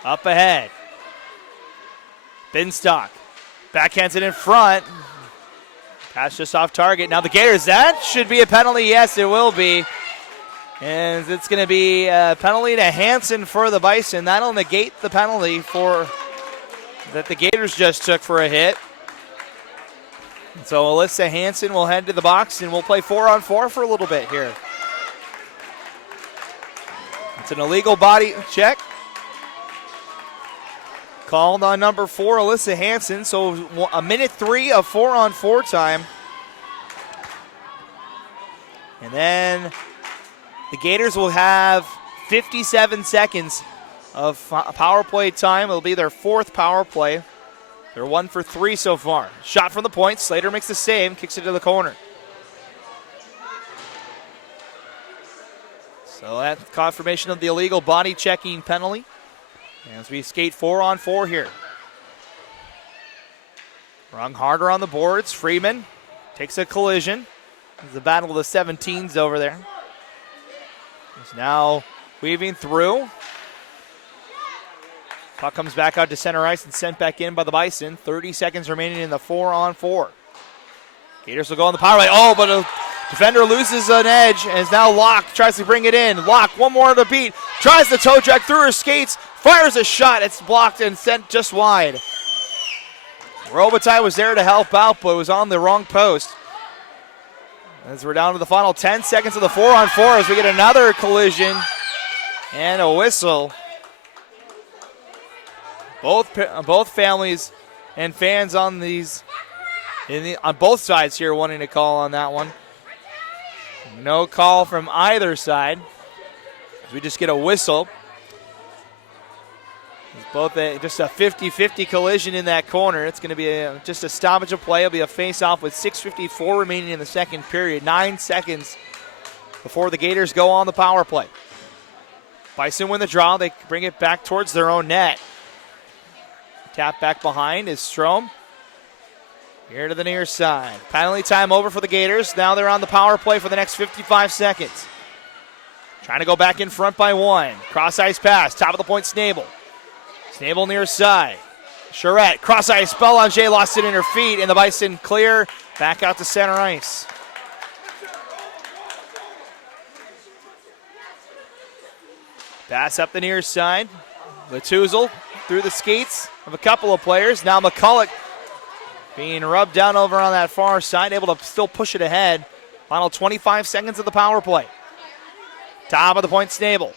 Up ahead. Binstock backhands it in front. Pass just off target. Now the Gators, that should be a penalty. Yes, it will be. And it's going to be a penalty to Hansen for the Bison. That'll negate the penalty that the Gators just took for a hit. So Alyssa Hansen will head to the box, and we'll play 4-on-4 for a little bit here. It's an illegal body check. Called on number 4, Alyssa Hansen. So 1:03 of 4-on-4 time. And then the Gators will have 57 seconds of power play time. It'll be their 4th power play. They're 1 for 3 so far. Shot from the point. Slater makes the save, kicks it to the corner. So that's confirmation of the illegal body checking penalty. As we skate 4-on-4 here. Rung harder on the boards. Freeman takes a collision. There's the battle of the 17s over there. He's now weaving through. Puck comes back out to center ice and sent back in by the Bison. 30 seconds remaining in the 4-on-4. Gators will go on the power play. Oh, but a defender loses an edge, and is now Locke tries to bring it in. Locke, one more to beat. Tries the toe drag through her skates. Fires a shot. It's blocked and sent just wide. Robitaille was there to help out, but it was on the wrong post. As we're down to the final 10 seconds of the 4-on-4 as we get another collision and a whistle. Both families and fans on these on both sides here wanting to call on that one. No call from either side. We just get a whistle. It's both just a 50-50 collision in that corner. It's going to be just a stoppage of play. It'll be a face-off with 6:54 remaining in the second period. 9 seconds before the Gators go on the power play. Bison win the draw. They bring it back towards their own net. Tap back behind is Strom. Here to the near side. Penalty time over for the Gators. Now they're on the power play for the next 55 seconds. Trying to go back in front by 1. Cross-ice pass. Top of the point, Snabel. Snabel near side. Charette. Cross-ice. Belanger lost it in her feet, and the Bison clear. Back out to center ice. Pass up the near side. Latuzel through the skates of a couple of players. Now McCulloch being rubbed down over on that far side, able to still push it ahead. Final 25 seconds of the power play. Top of the point, Snabel.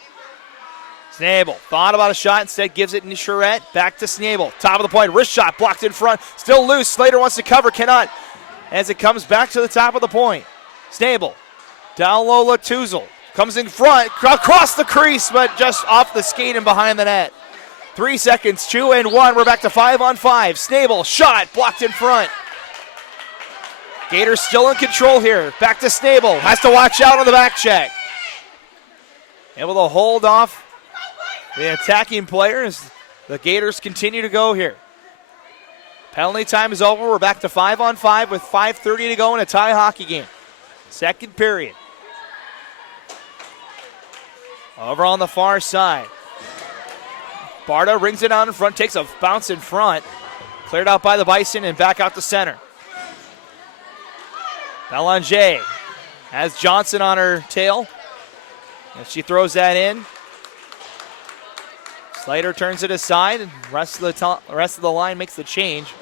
Snabel thought about a shot, instead gives it to Charette. Back to Snabel. Top of the point, wrist shot, blocked in front. Still loose. Slater wants to cover, cannot. As it comes back to the top of the point. Snabel. Down low, Latuzel. Comes in front, across the crease, but just off the skate and behind the net. 3 seconds, 2 and 1. We're back to 5-on-5. Snabel, shot, blocked in front. Gators still in control here. Back to Snabel. Has to watch out on the back check. Able to hold off the attacking players. The Gators continue to go here. Penalty time is over. We're back to 5-on-5 with 5:30 to go in a tie hockey game. Second period. Over on the far side. Barta rings it out in front, takes a bounce in front. Cleared out by the Bison and back out to center. Belanger has Johnson on her tail. And she throws that in. Slater turns it aside, and rest of the line makes the change.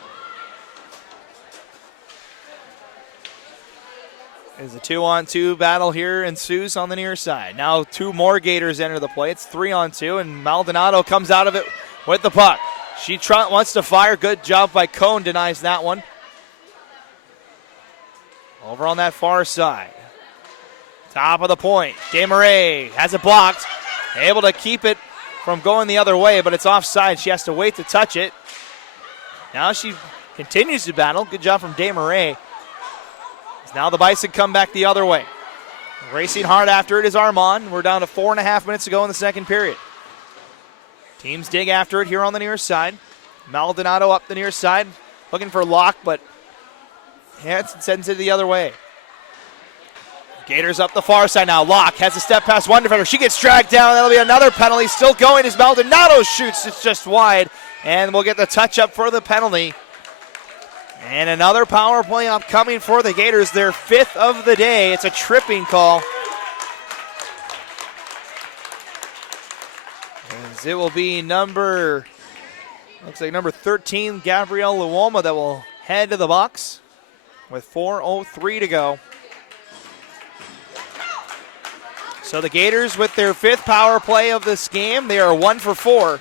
As a 2-on-2 battle here ensues on the near side. Now 2 more Gators enter the play. It's 3-on-2, and Maldonado comes out of it with the puck. She wants to fire. Good job by Cohn, denies that one. Over on that far side. Top of the point. Desmarais has it blocked. Able to keep it from going the other way, but it's offside. She has to wait to touch it. Now she continues to battle. Good job from Desmarais. Now the Bison come back the other way. Racing hard after it is Armand. We're down to 4.5 minutes to go in the second period. Teams dig after it here on the near side. Maldonado up the near side, looking for Locke, but Hansen sends it the other way. Gators up the far side now. Locke has a step past one defender. She gets dragged down. That'll be another penalty. Still going as Maldonado shoots. It's just wide, and we'll get the touch up for the penalty. And another power play upcoming for the Gators, their 5th of the day. It's a tripping call. As it will be number 13, Gabrielle Luoma, that will head to the box with 4:03 to go. So the Gators with their 5th power play of this game. They are 1 for 4.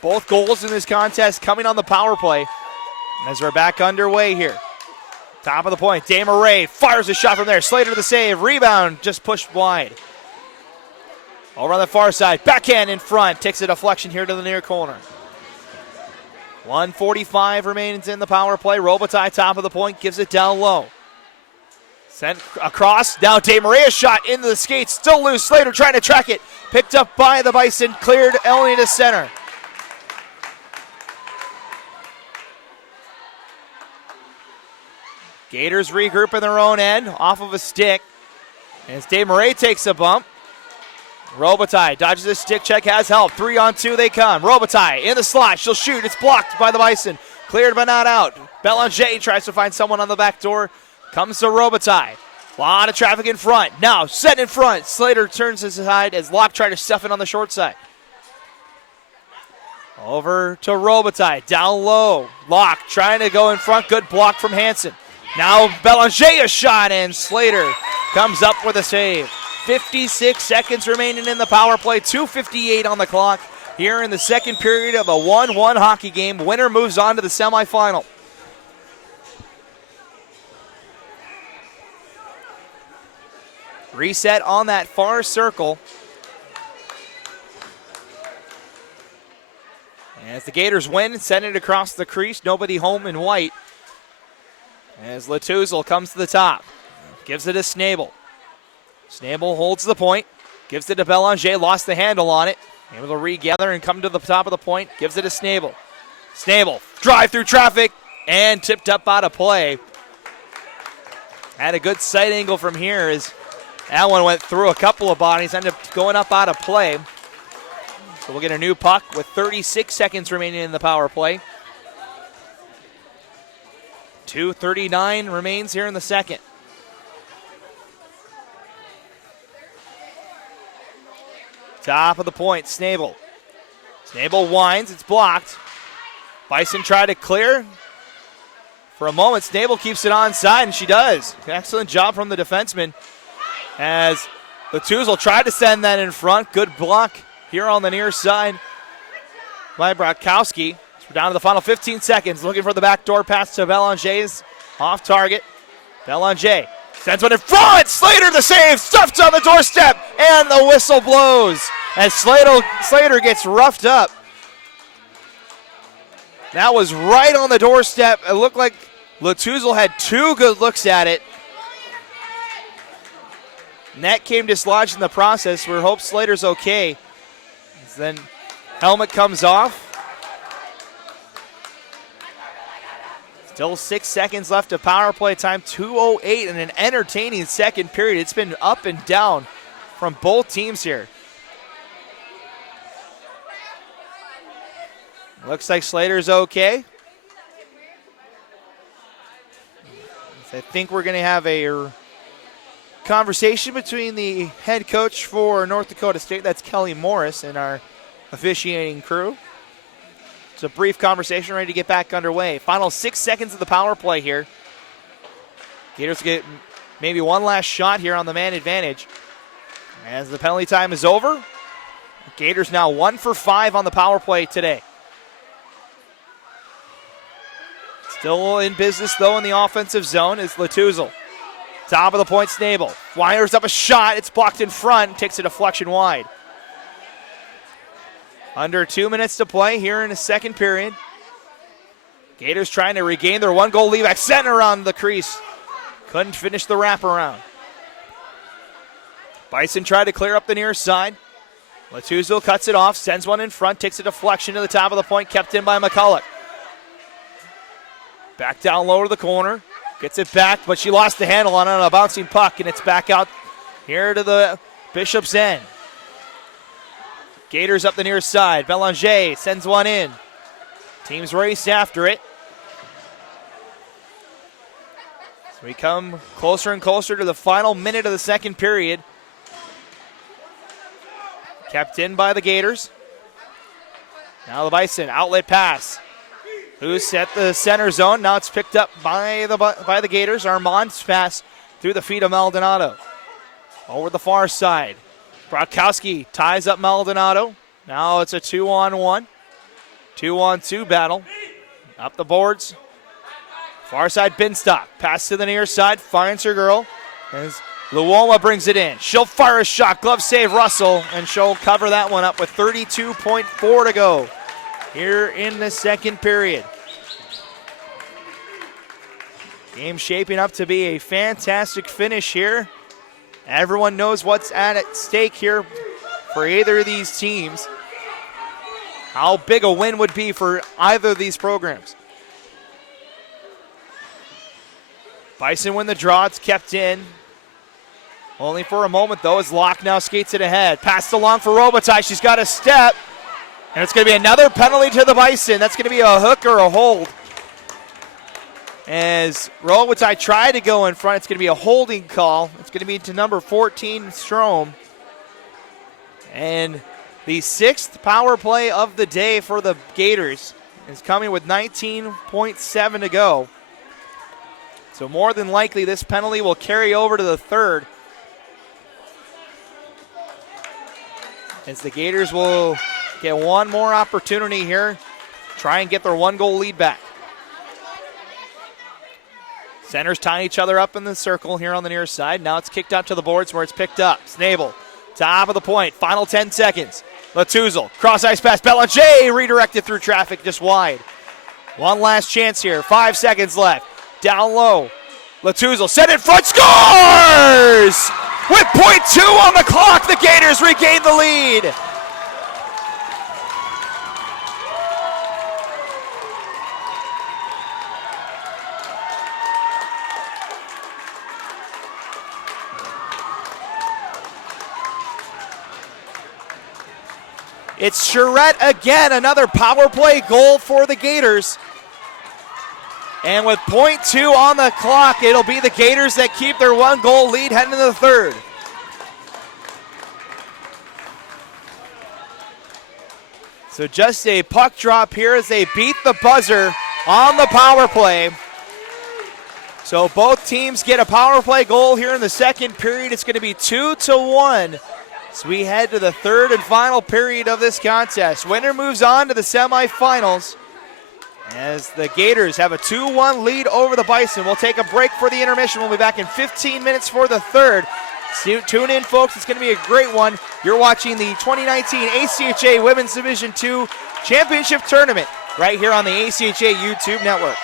Both goals in this contest coming on the power play. As we're back underway here. Top of the point, Desmarais fires a shot from there. Slater the save, rebound, just pushed wide. Over on the far side, backhand in front, takes a deflection here to the near corner. 1:45 remains in the power play. Robitaille, top of the point, gives it down low. Sent across, now Desmarais shot into the skates, still loose. Slater trying to track it, picked up by the Bison, cleared Elney to center. Gators regroup in their own end, off of a stick. As Desmarais takes a bump. Robitaille dodges a stick check, has help. 3-on-2 they come. Robitaille in the slot, she'll shoot. It's blocked by the Bison. Cleared but not out. Belanger tries to find someone on the back door. Comes to Robitaille. A lot of traffic in front. Now set in front. Slater turns his side as Locke tried to stuff it on the short side. Over to Robitaille, down low. Locke trying to go in front. Good block from Hansen. Now Belanger a shot, and Slater comes up with a save. 56 seconds remaining in the power play. 2:58 on the clock. here in the second period of a 1-1 hockey game. Winner moves on to the semifinal. Reset on that far circle. As the Gators win, send it across the crease. Nobody home in white. As Latuzel comes to the top. Gives it to Snabel. Snabel holds the point. Gives it to Belanger. Lost the handle on it. Able to regather and come to the top of the point. Gives it to Snabel. Snabel, drive through traffic, and tipped up out of play. Had a good sight angle from here as that one went through a couple of bodies, ended up going up out of play. So we'll get a new puck with 36 seconds remaining in the power play. 2:39 remains here in the second. Top of the point, Snabel. Snabel winds, it's blocked. Bison tried to clear. For a moment, Snabel keeps it onside, and she does. Excellent job from the defenseman. As Latuzel tried to send that in front. Good block here on the near side by Brakowski. We're down to the final 15 seconds. Looking for the backdoor pass to Belanger's off target. Belanger sends one in front. Slater the save. Stuffed on the doorstep. And the whistle blows as Slater gets roughed up. That was right on the doorstep. It looked like Latuzel had two good looks at it. Net came dislodged in the process. We hope Slater's okay. Then helmet comes off. Still 6 seconds left of power play time. 2:08 and an entertaining second period. It's been up and down from both teams here. Looks like Slater's okay. I think we're going to have a conversation between the head coach for North Dakota State, that's Kelly Morris, and our officiating crew. It's a brief conversation ready to get back underway. Final 6 seconds of the power play here. Gators get maybe one last shot here on the man advantage. As the penalty time is over, Gators now 1 for 5 on the power play today. Still in business, though, in the offensive zone is Latuzel. Top of the point, Snabel. Wires up a shot. It's blocked in front. Takes a deflection wide. Under 2 minutes to play here in the second period. Gators trying to regain their one-goal lead at center on the crease. Couldn't finish the wraparound. Bison tried to clear up the near side. Latuzel cuts it off, sends one in front, takes a deflection to the top of the point, kept in by McCulloch. Back down low to the corner. Gets it back, but she lost the handle on a bouncing puck, and it's back out here to the Bishop's end. Gators up the near side. Belanger sends one in. Teams race after it. So we come closer and closer to the final minute of the second period. Kept in by the Gators. Now the Bison, outlet pass. Loose at the center zone. Now it's picked up by the Gators. Armand's pass through the feet of Maldonado. Over the far side. Brodkowski ties up Maldonado. Now it's a 2-on-1. 2-on-2 battle. Up the boards. Far side, Binstock. Pass to the near side. Finds her girl. As Luoma brings it in. She'll fire a shot. Glove save, Russell. And she'll cover that one up with 32.4 to go here in the second period. Game shaping up to be a fantastic finish here. Everyone knows what's at stake here for either of these teams. How big a win would be for either of these programs. Bison win the draw. It's kept in. Only for a moment, though, as Locke now skates it ahead. Passed along for Robitaille. She's got a step. And it's going to be another penalty to the Bison. That's going to be a hook or a hold. As Robitaille tried to go in front, it's going to be a holding call. It's going to be to number 14, Strom. And the sixth power play of the day for the Gators is coming with 19.7 to go. So more than likely, this penalty will carry over to the third. As the Gators will get one more opportunity here. Try and get their 1-goal lead back. Centers tie each other up in the circle here on the near side. Now it's kicked out to the boards where it's picked up. Snabel, top of the point, final 10 seconds. Latuzel, cross ice pass, Belanger redirected through traffic just wide. One last chance here, 5 seconds left. Down low, Latuzel set in front, scores! With .2 on the clock, the Gators regain the lead. It's Charette again, another power play goal for the Gators. And with .2 on the clock, it'll be the Gators that keep their 1-goal lead heading into the third. So just a puck drop here as they beat the buzzer on the power play. So both teams get a power play goal here in the second period. It's going to be 2-1. So we head to the third and final period of this contest. Winner moves on to the semifinals as the Gators have a 2-1 lead over the Bison. We'll take a break for the intermission. We'll be back in 15 minutes for the third. Tune in, folks. It's going to be a great one. You're watching the 2019 ACHA Women's Division II Championship Tournament right here on the ACHA YouTube network.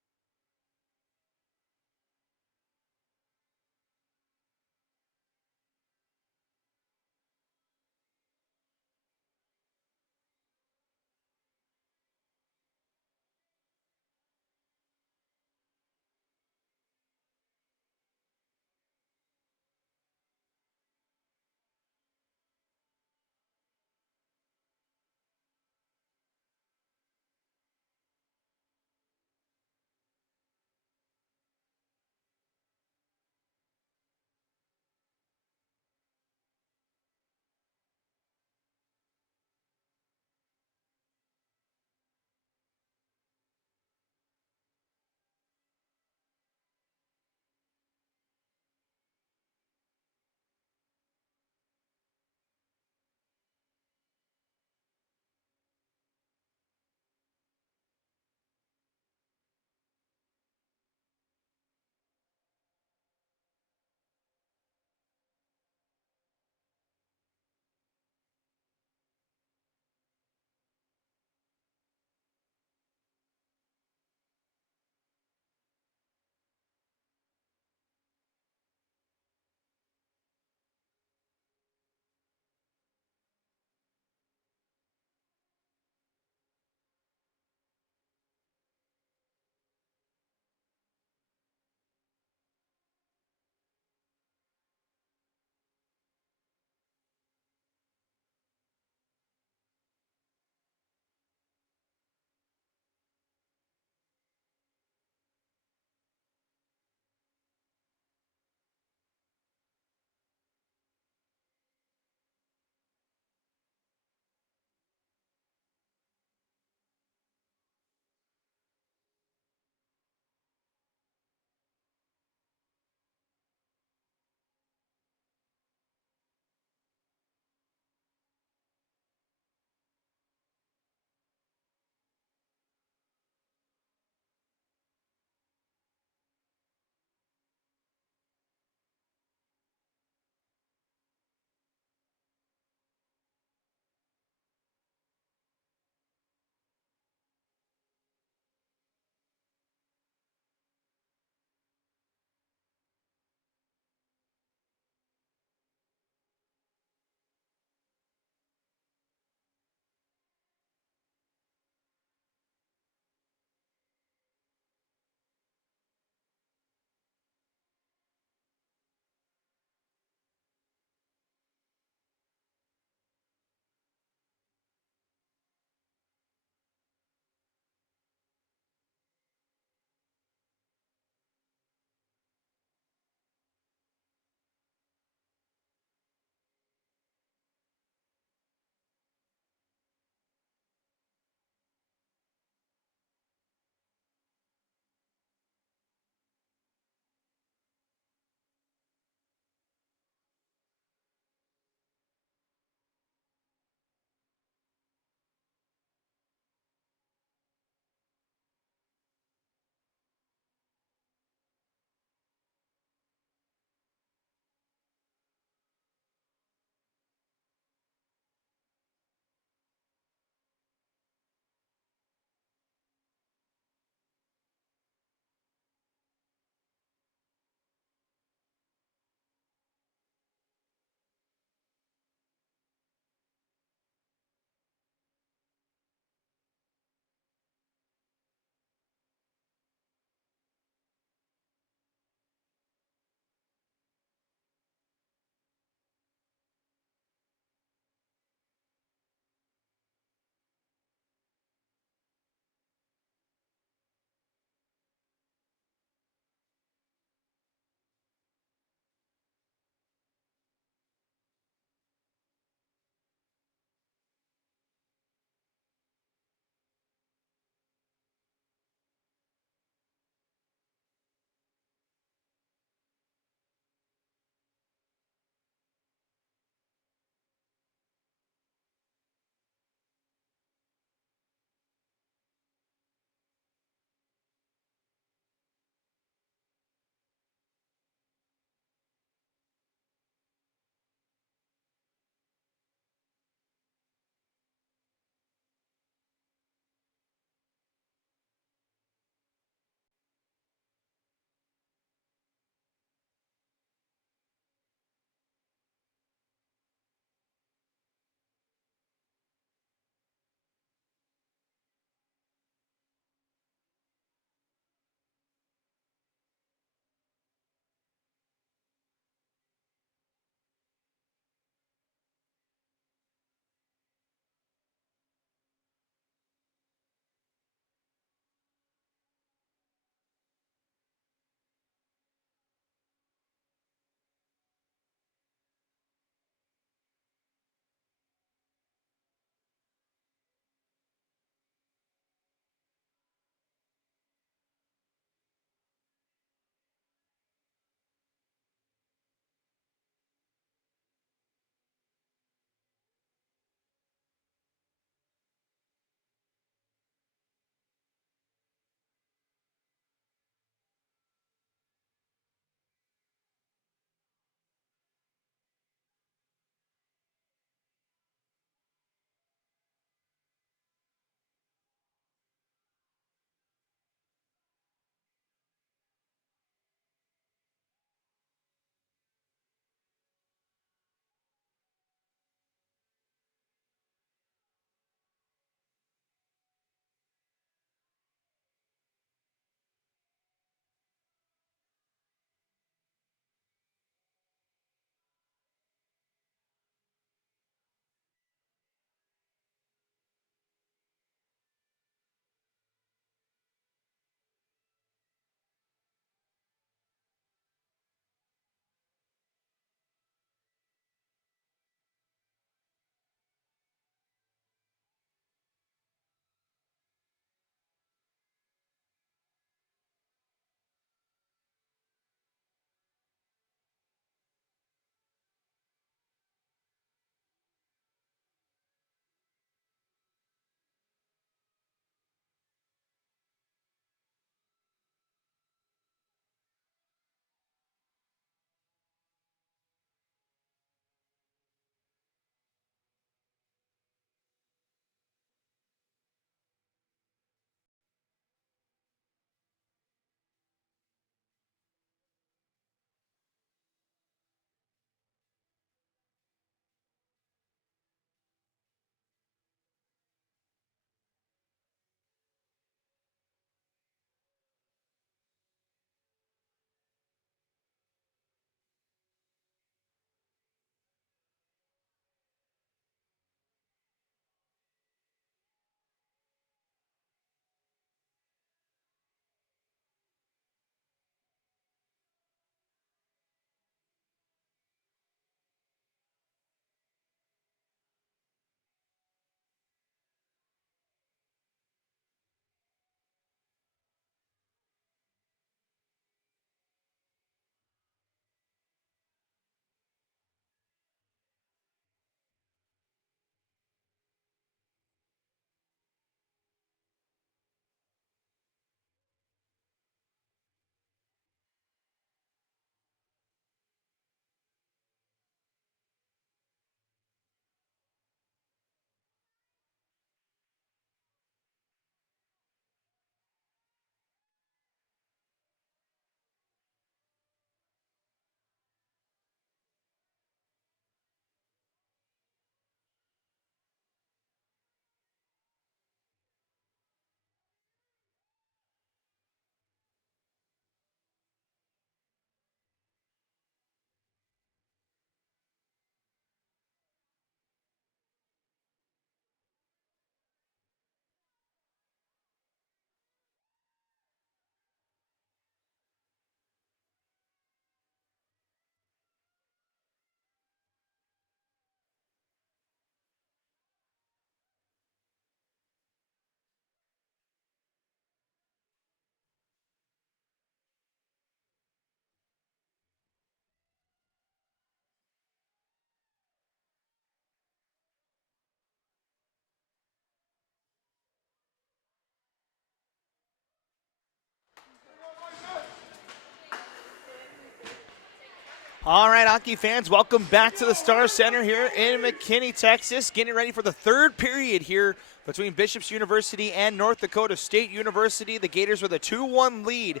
All right, hockey fans, welcome back to the Star Center here in McKinney, Texas. Getting ready for the third period here between Bishop's University and North Dakota State University. The Gators with a 2-1 lead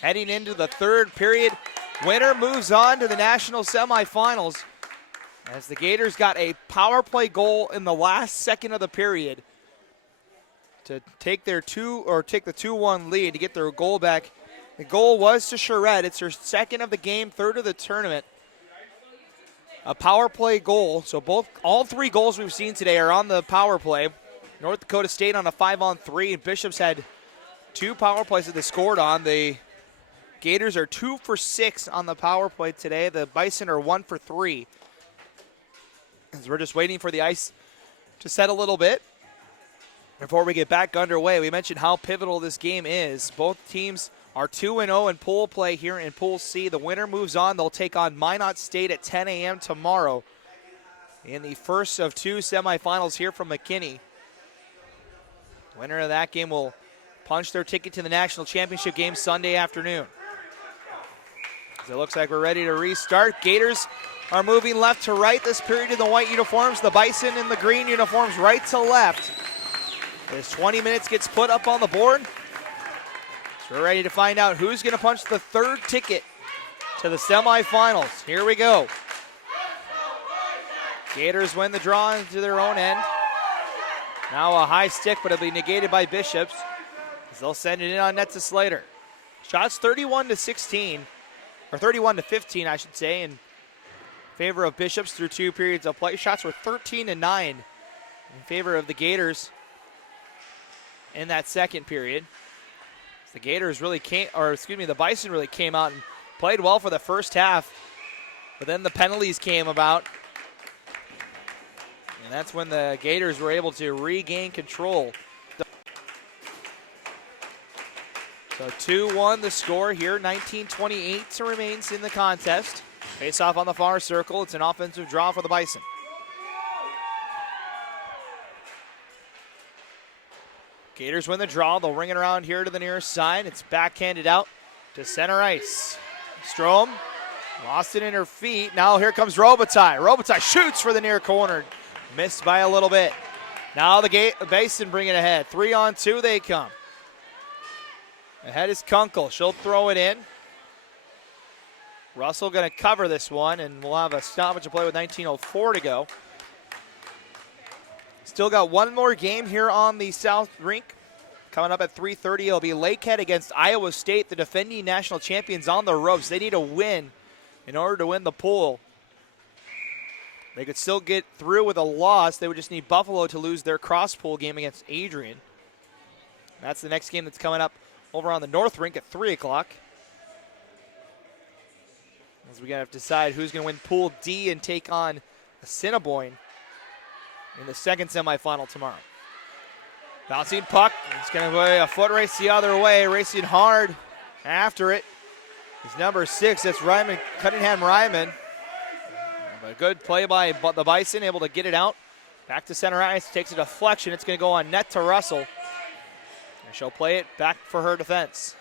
heading into the third period. Winner moves on to the national semifinals as the Gators got a power play goal in the last second of the period to take the 2-1 lead to get their goal back. The goal was to Charette. It's her second of the game, third of the tournament. A power play goal. So all three goals we've seen today are on the power play. North Dakota State on a 5-on-3, and Bishop's had 2 power plays that they scored on. The Gators are 2 for 6 on the power play today. The Bison are 1 for 3. As we're just waiting for the ice to set a little bit before we get back underway. We mentioned how pivotal this game is. Both teams are 2-0 in pool play here in Pool C. The winner moves on. They'll take on Minot State at 10 a.m. tomorrow in the first of 2 semifinals here from McKinney. Winner of that game will punch their ticket to the national championship game Sunday afternoon. As it looks like we're ready to restart. Gators are moving left to right this period in the white uniforms. The Bison in the green uniforms right to left. As 20 minutes gets put up on the board. So we're ready to find out who's going to punch the third ticket to the semifinals. Here we go. Gators win the draw into their own end. Now a high stick, but it'll be negated by Bishops, as they'll send it in on net to Slater. Shots 31-16, or 31-15, I should say, in favor of Bishops through 2 periods of play. Shots were 13-9 in favor of the Gators in that second period. The Gators really the Bison really came out and played well for the first half, but then the penalties came about, and that's when the Gators were able to regain control. So 2-1 the score here, 19-28 remains in the contest. Face off on the far circle. It's an offensive draw for the Bison. Gators win the draw. They'll ring it around here to the nearest side. It's backhanded out to center ice. Strom lost it in her feet. Now here comes Robitaille. Robitaille shoots for the near corner. Missed by a little bit. Now the Bison bring it ahead. 3-on-2 they come. Ahead is Kunkel. She'll throw it in. Russell going to cover this one, and we'll have a stoppage of play with 19:04 to go. Still got one more game here on the South Rink. Coming up at 3:30, it'll be Lakehead against Iowa State, the defending national champions on the ropes. They need a win in order to win the pool. They could still get through with a loss. They would just need Buffalo to lose their cross-pool game against Adrian. That's the next game that's coming up over on the North Rink at 3 o'clock. As we got to decide who's going to win Pool D and take on Assiniboine in the second semifinal tomorrow. Bouncing puck. It's going to be a foot race the other way. Racing hard after it is number 6. That's Cunningham Ryman. A good play by the Bison, able to get it out. Back to center ice. Takes a deflection. It's going to go on net to Russell. And she'll play it back for her defense.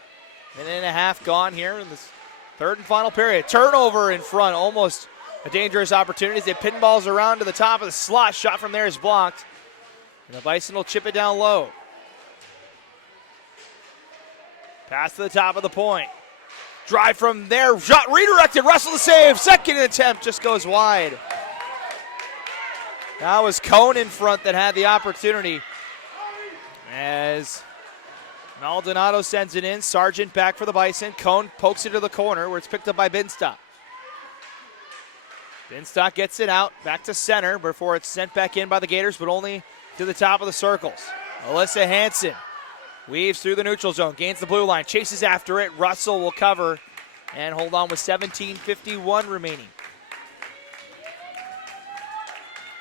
Minute and a half gone here in this third and final period. Turnover in front. Almost a dangerous opportunity. They pinballs around to the top of the slot. Shot from there is blocked. And the Bison will chip it down low. Pass to the top of the point. Drive from there. Shot redirected. Russell to save. Second attempt just goes wide. That was Cone in front that had the opportunity. As Maldonado sends it in. Sargent back for the Bison. Cone pokes it to the corner where it's picked up by Binstock. Binstock gets it out. Back to center before it's sent back in by the Gators, but only to the top of the circles. Alyssa Hansen weaves through the neutral zone, gains the blue line, chases after it. Russell will cover and hold on with 17:51 remaining.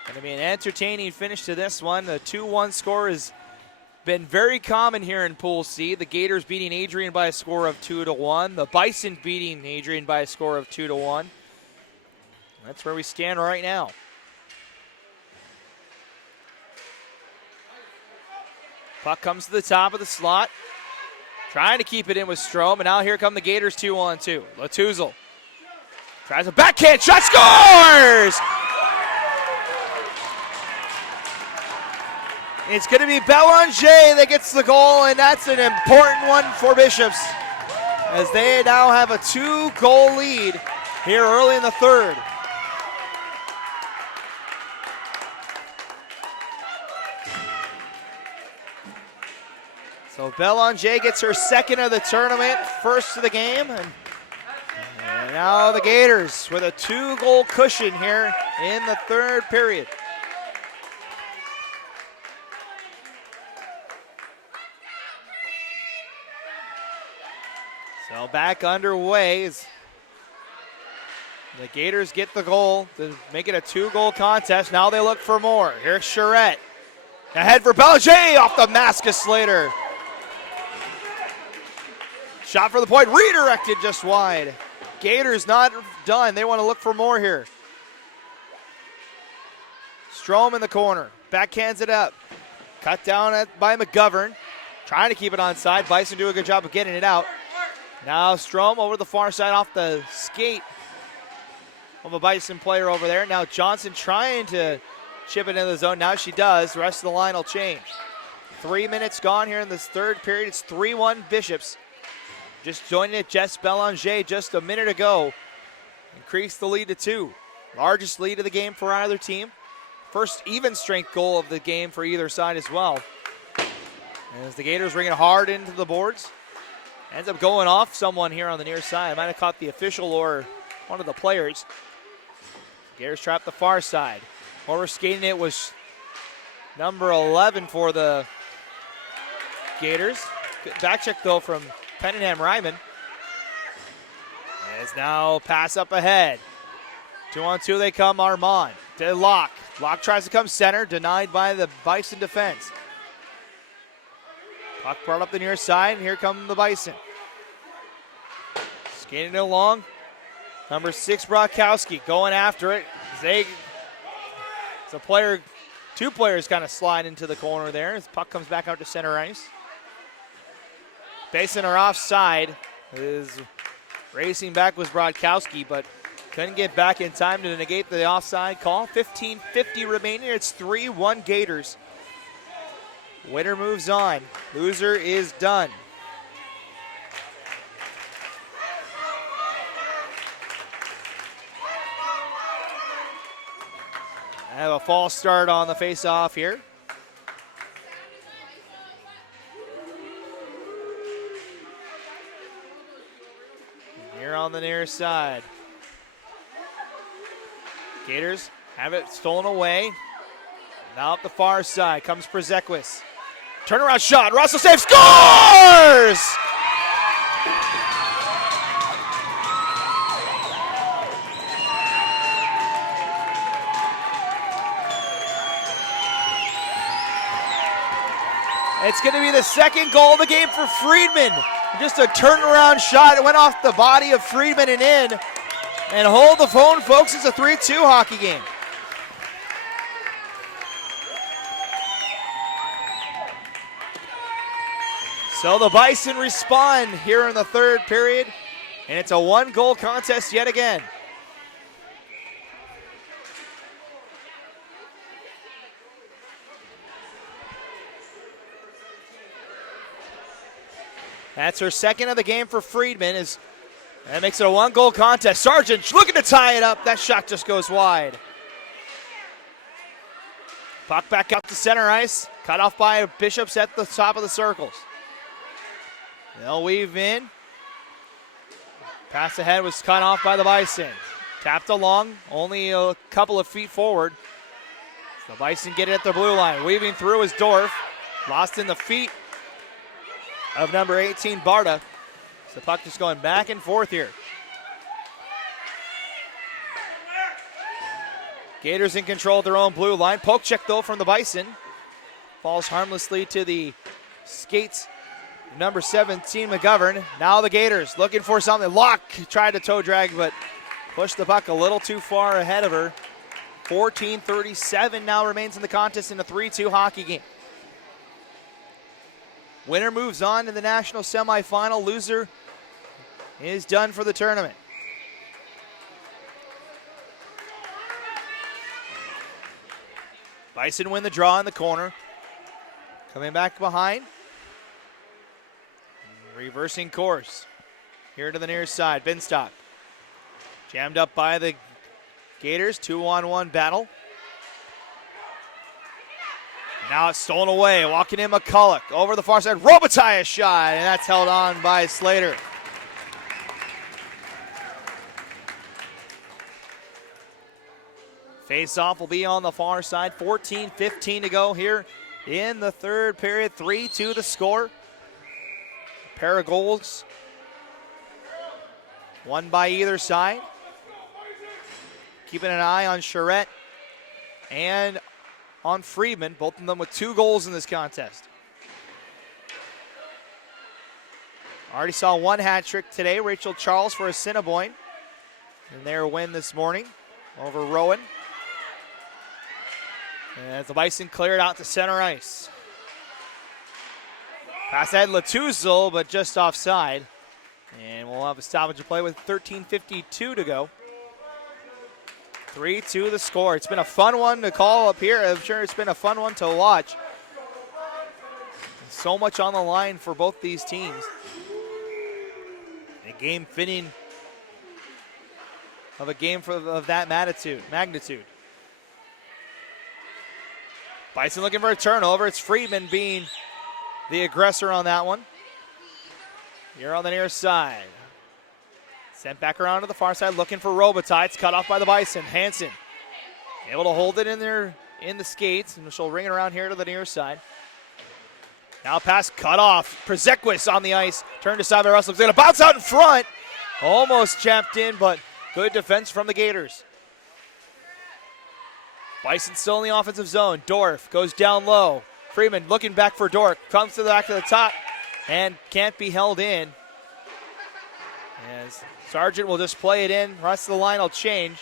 Going to be an entertaining finish to this one. The 2-1 score has been very common here in Pool C. The Gators beating Adrian by a score of 2-1. The Bison beating Adrian by a score of 2-1. That's where we stand right now. Puck comes to the top of the slot. Trying to keep it in with Strom, and now here come the Gators 2-on-2. Latuzel Tries a backhand shot, scores! It's going to be Belanger that gets the goal, and that's an important one for Bishops, as they now have a 2-goal lead here early in the third. So Belanger gets her second of the tournament, first of the game, and now the Gators with a 2-goal cushion here in the third period. So back underway as the Gators get the goal to make it a 2-goal contest. Now they look for more. Here's Charette. Ahead for Belanger off the mask of Slater. Shot for the point, redirected just wide. Gators not done. They want to look for more here. Strom in the corner. Backhands it up. Cut down by McGovern. Trying to keep it onside. Bison do a good job of getting it out. Now Strom over the far side off the skate of a Bison player over there. Now Johnson trying to chip it into the zone. Now she does. The rest of the line will change. 3 minutes gone here in this third period. It's 3-1 Bishops. Just joining it, Jess Belanger just a minute ago. Increased the lead to 2. Largest lead of the game for either team. First even strength goal of the game for either side as well. As the Gators ring it hard into the boards. Ends up going off someone here on the near side. Might have caught the official or one of the players. Gators trap the far side. Over skating it was number 11 for the Gators. Good back check though from Penningham Ryman. As now pass up ahead. 2-on-2 they come, Armand to Locke. Locke tries to come center, denied by the Bison defense. Puck brought up the near side, and here come the Bison. Skating it along. Number 6, Brockowski, going after it. It's a player, 2 players kind of slide into the corner there as puck comes back out to center ice. Bison are offside. His racing back was Brockowski, but couldn't get back in time to negate the offside call. 15:50 remaining. It's 3-1 Gators. Winner moves on. Loser is done. I have a false start on the face-off here. Here on the near side. Gators have it stolen away. Now up the far side comes Przekwas. Turnaround shot. Russell saves. Scores! It's going to be the second goal of the game for Friedman. Just a turnaround shot. It went off the body of Friedman and in. And hold the phone, folks. It's a 3-2 hockey game. So the Bison respond here in the third period, and it's a 1-goal contest yet again. That's her second of the game for Friedman. That makes it a 1-goal contest. Sargent looking to tie it up. That shot just goes wide. Puck back up to center ice. Cut off by Bishops at the top of the circles. They'll weave in. Pass ahead was cut off by the Bison. Tapped along, only a couple of feet forward. The Bison get it at the blue line. Weaving through is Dorf. Lost in the feet of number 18, Barta. So the puck just going back and forth here. Gators in control of their own blue line. Poke check though from the Bison. Falls harmlessly to the skates. Number 17, McGovern. Now the Gators looking for something. Locke tried to toe drag, but pushed the puck a little too far ahead of her. 14:37 now remains in the contest in a 3-2 hockey game. Winner moves on to the national semifinal. Loser is done for the tournament. Bison win the draw in the corner. Coming back behind. Reversing course. Here to the near side. Binstock. Jammed up by the Gators. 2-on-1 battle. Now it's stolen away. Walking in McCulloch. Over the far side. Robitaille shot. And that's held on by Slater. Face-off will be on the far side. 14-15 to go here in the third period. 3-2 the score. A pair of goals. One by either side. Keeping an eye on Charette and on Friedman. Both of them with 2 goals in this contest. Already saw 1 hat trick today. Rachel Charles for Assiniboine in their win this morning over Rowan. As the Bison cleared out to center ice. Pass ahead Latuzel, but just offside. And we'll have a stoppage of play with 13:52 to go. 3-2 the score. It's been a fun one to call up here. I'm sure it's been a fun one to watch. So much on the line for both these teams. A game fitting of a game of that magnitude. Bison looking for a turnover. It's Friedman being the aggressor on that one. Here on the near side. Sent back around to the far side looking for Robitaille. It's cut off by the Bison. Hansen able to hold it in there in the skates, and she'll ring it around here to the near side. Now pass cut off. Przekwas on the ice. Turned aside by Russell. He's going to bounce out in front. Almost chapped in, but good defense from the Gators. Bison still in the offensive zone. Dorf goes down low. Freeman looking back for Dorf. Comes to the back of the top and can't be held in. As Sargent will just play it in. The rest of the line will change.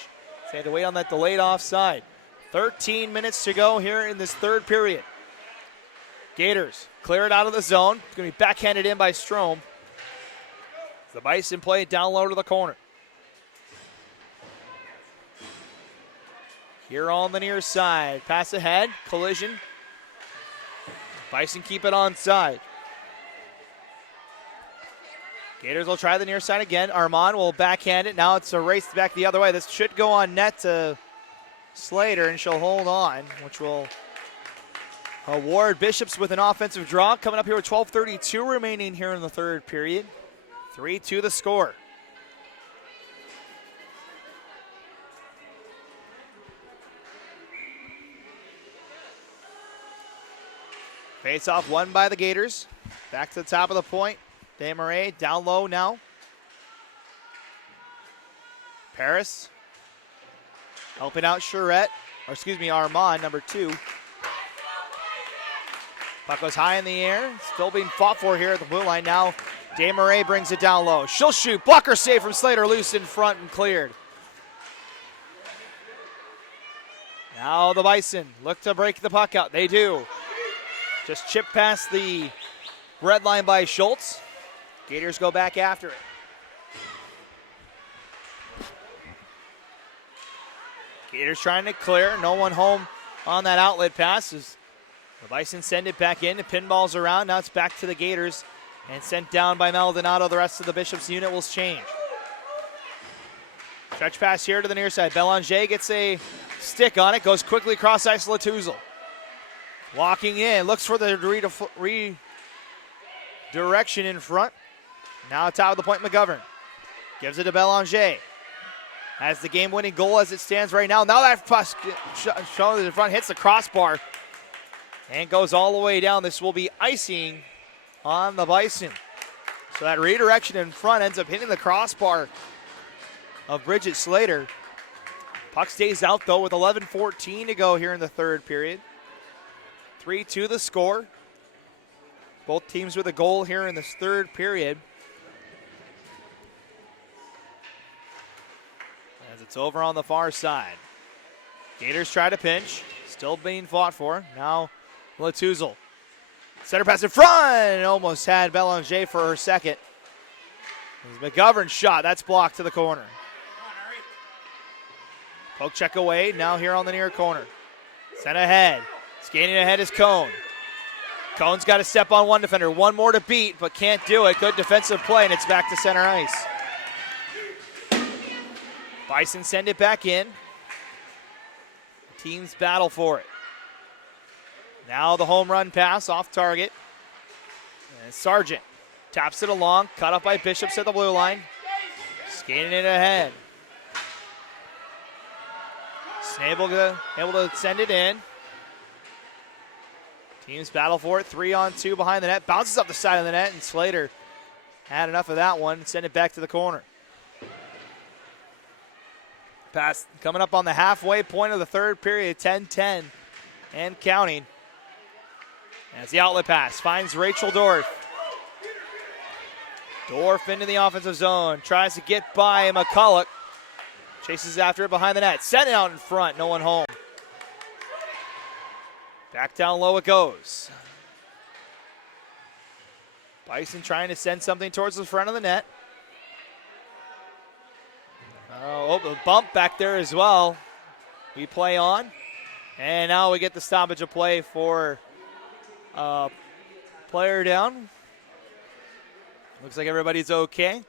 They had to wait on that delayed offside. 13 minutes to go here in this third period. Gators clear it out of the zone. It's going to be backhanded in by Strome. The Bison play it down low to the corner. Here on the near side. Pass ahead. Collision. Bison keep it onside. Gators will try the near side again. Armand will backhand it. Now it's a race back the other way. This should go on net to Slater, and she'll hold on, which will award Bishops with an offensive draw. Coming up here with 12:32 remaining here in the third period. 3-2 the score. Face off won by the Gators. Back to the top of the point. Desmarais down low now. Paris helping out Armand, number 2. Puck goes high in the air. Still being fought for here at the blue line. Now Desmarais brings it down low. She'll shoot. Blocker save from Slater. Loose in front and cleared. Now the Bison look to break the puck out. They do. Just chip past the red line by Schultz. Gators go back after it. Gators trying to clear. No one home on that outlet pass. As the Bison send it back in. The pinballs around. Now it's back to the Gators and sent down by Maldonado. The rest of the Bishops unit will change. Stretch pass here to the near side. Belanger gets a stick on it. Goes quickly across ice. Latuzel walking in. Looks for the redirection in front. Now top of the point, McGovern. Gives it to Belanger. Has the game-winning goal as it stands right now. Now that pass shown in front hits the crossbar and goes all the way down. This will be icing on the Bison. So that redirection in front ends up hitting the crossbar of Bridget Slater. Puck stays out, though, with 11:14 to go here in the third period. 3-2 the score. Both teams with a goal here in this third period. As it's over on the far side. Gators try to pinch. Still being fought for. Now Latuzel. Center pass in front. Almost had Belanger for her second. McGovern's shot. That's blocked to the corner. Poke check away. Now here on the near corner. Sent ahead. Skating ahead is Cone. Cone's got to step on one defender. One more to beat, but can't do it. Good defensive play, and it's back to center ice. Bison send it back in. Teams battle for it. Now the home run pass off target. And Sargent taps it along. Cut up by Bishops at the blue line. Skating it ahead. Snabel able to send it in. Teams battle for it. 3-on-2 behind the net. Bounces up the side of the net, and Slater had enough of that one and send it back to the corner. Pass coming up on the halfway point of the third period. 10-10 and counting. As the outlet pass finds Rachel Dorff. Dorff into the offensive zone. Tries to get by McCulloch. Chases after it behind the net. Set it out in front. No one home. Back down low it goes. Bison trying to send something towards the front of the net. Oh, a bump back there as well. We play on. And now we get the stoppage of play for player down. Looks like everybody's okay.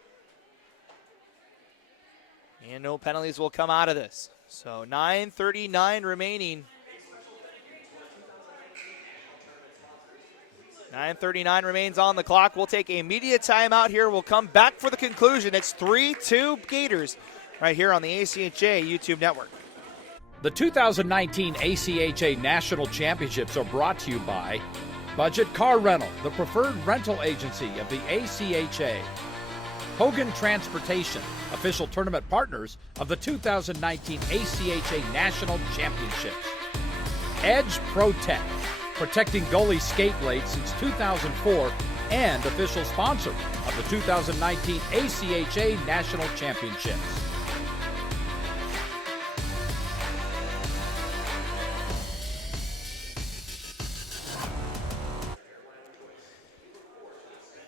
And no penalties will come out of this. So 9:39 remaining. 9:39 remains on the clock. We'll take a media timeout here. We'll come back for the conclusion. It's 3-2 Gators right here on the ACHA YouTube network. The 2019 ACHA National Championships are brought to you by Budget Car Rental, the preferred rental agency of the ACHA. Hogan Transportation, official tournament partners of the 2019 ACHA National Championships. Edge Protect, protecting goalie skate blades since 2004 and official sponsor of the 2019 ACHA National Championships.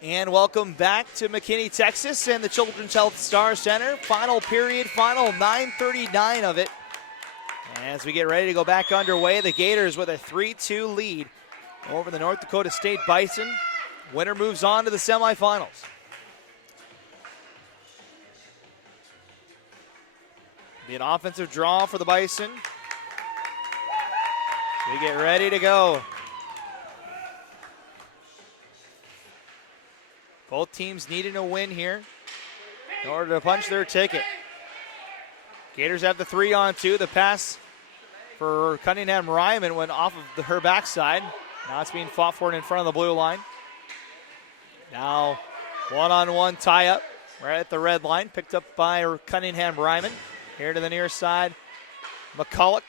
And welcome back to McKinney, Texas, and the Children's Health Star Center. Final period, final 9:39 of it. As we get ready to go back underway, the Gators with a 3-2 lead over the North Dakota State Bison. Winner moves on to the semifinals. Be an offensive draw for the Bison. We get ready to go. Both teams needing a win here in order to punch their ticket. Gators have the 3-on-2. The pass for Cunningham Ryman went off of her backside. Now it's being fought for in front of the blue line. Now one-on-one tie-up right at the red line. Picked up by Cunningham Ryman. Here to the near side. McCulloch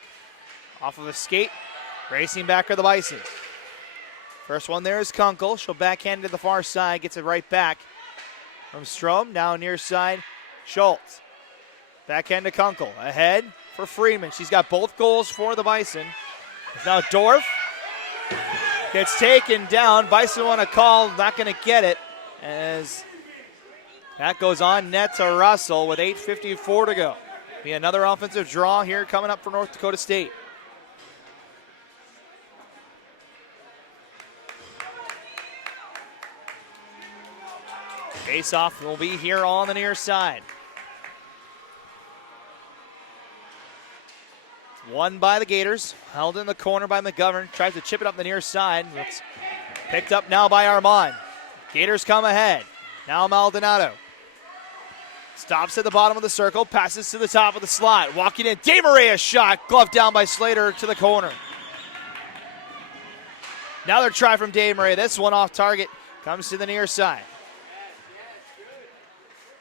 off of a skate. Racing back are the Bison. First one there is Kunkel. She'll backhand to the far side. Gets it right back from Strom. Now near side, Schultz. Backhand to Kunkel. Ahead for Freeman. She's got both goals for the Bison. It's now Dorff. Gets taken down. Bison want to call. Not going to get it. As that goes on net to Russell with 8:54 to go. Be another offensive draw here coming up for North Dakota State. Face-off will be here on the near side. Won by the Gators. Held in the corner by McGovern. Tries to chip it up the near side. It's picked up now by Armand. Gators come ahead. Now Maldonado. Stops at the bottom of the circle. Passes to the top of the slot. Walking in. DeMaria shot. Gloved down by Slater to the corner. Another try from DeMaria. This one off target. Comes to the near side.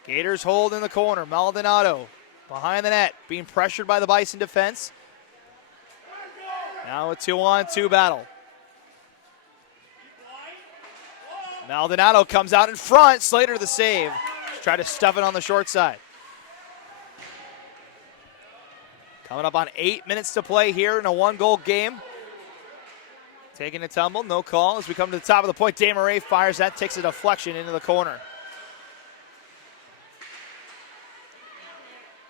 Gators hold in the corner. Maldonado behind the net, being pressured by the Bison defense. Now a 2-on-2 battle. Maldonado comes out in front. Slater the save. Try to stuff it on the short side. Coming up on 8 minutes to play here in a one-goal game. Taking a tumble, no call. As we come to the top of the point, DeMarais fires that, takes a deflection into the corner.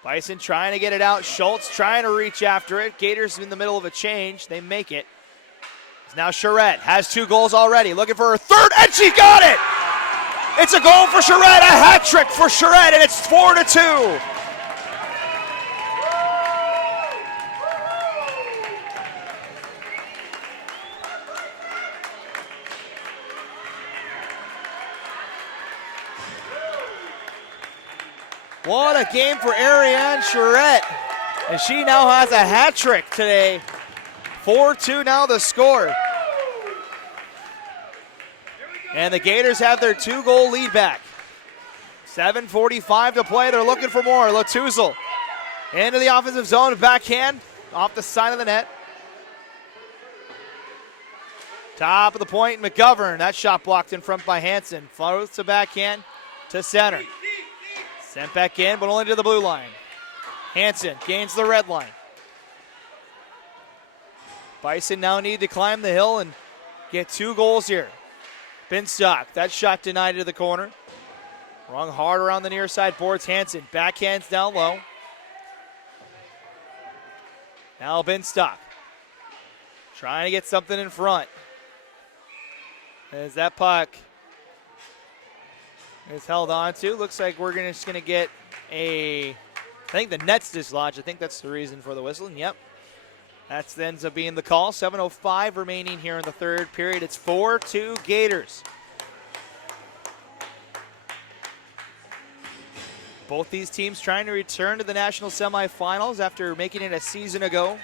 Bison trying to get it out. Schultz trying to reach after it. Gators in the middle of a change. They make it. It's now Charette. Has 2 goals already. Looking for her third, and she got it! It's a goal for Charette, a hat trick for Charette, and it's 4-2. What a game for Ariane Charette. And she now has a hat trick today. 4-2 now the score. And the Gators have their 2-goal lead back. 7:45 to play. They're looking for more. Latuzel into the offensive zone. Backhand off the side of the net. Top of the point, McGovern. That shot blocked in front by Hansen. Floats the backhand to center. Sent back in, but only to the blue line. Hansen gains the red line. Bison now need to climb the hill and get 2 goals here. Binstock, that shot denied to the corner. Rung hard around the near side boards. Hansen, backhands down low. Now Binstock trying to get something in front. As that puck is held on to. Looks like we're just going to get I think the net's dislodged. I think that's the reason for the whistling. Yep. That ends up being the call. 7:05 remaining here in the third period. It's 4-2 Gators. Both these teams trying to return to the national semifinals after making it a season ago.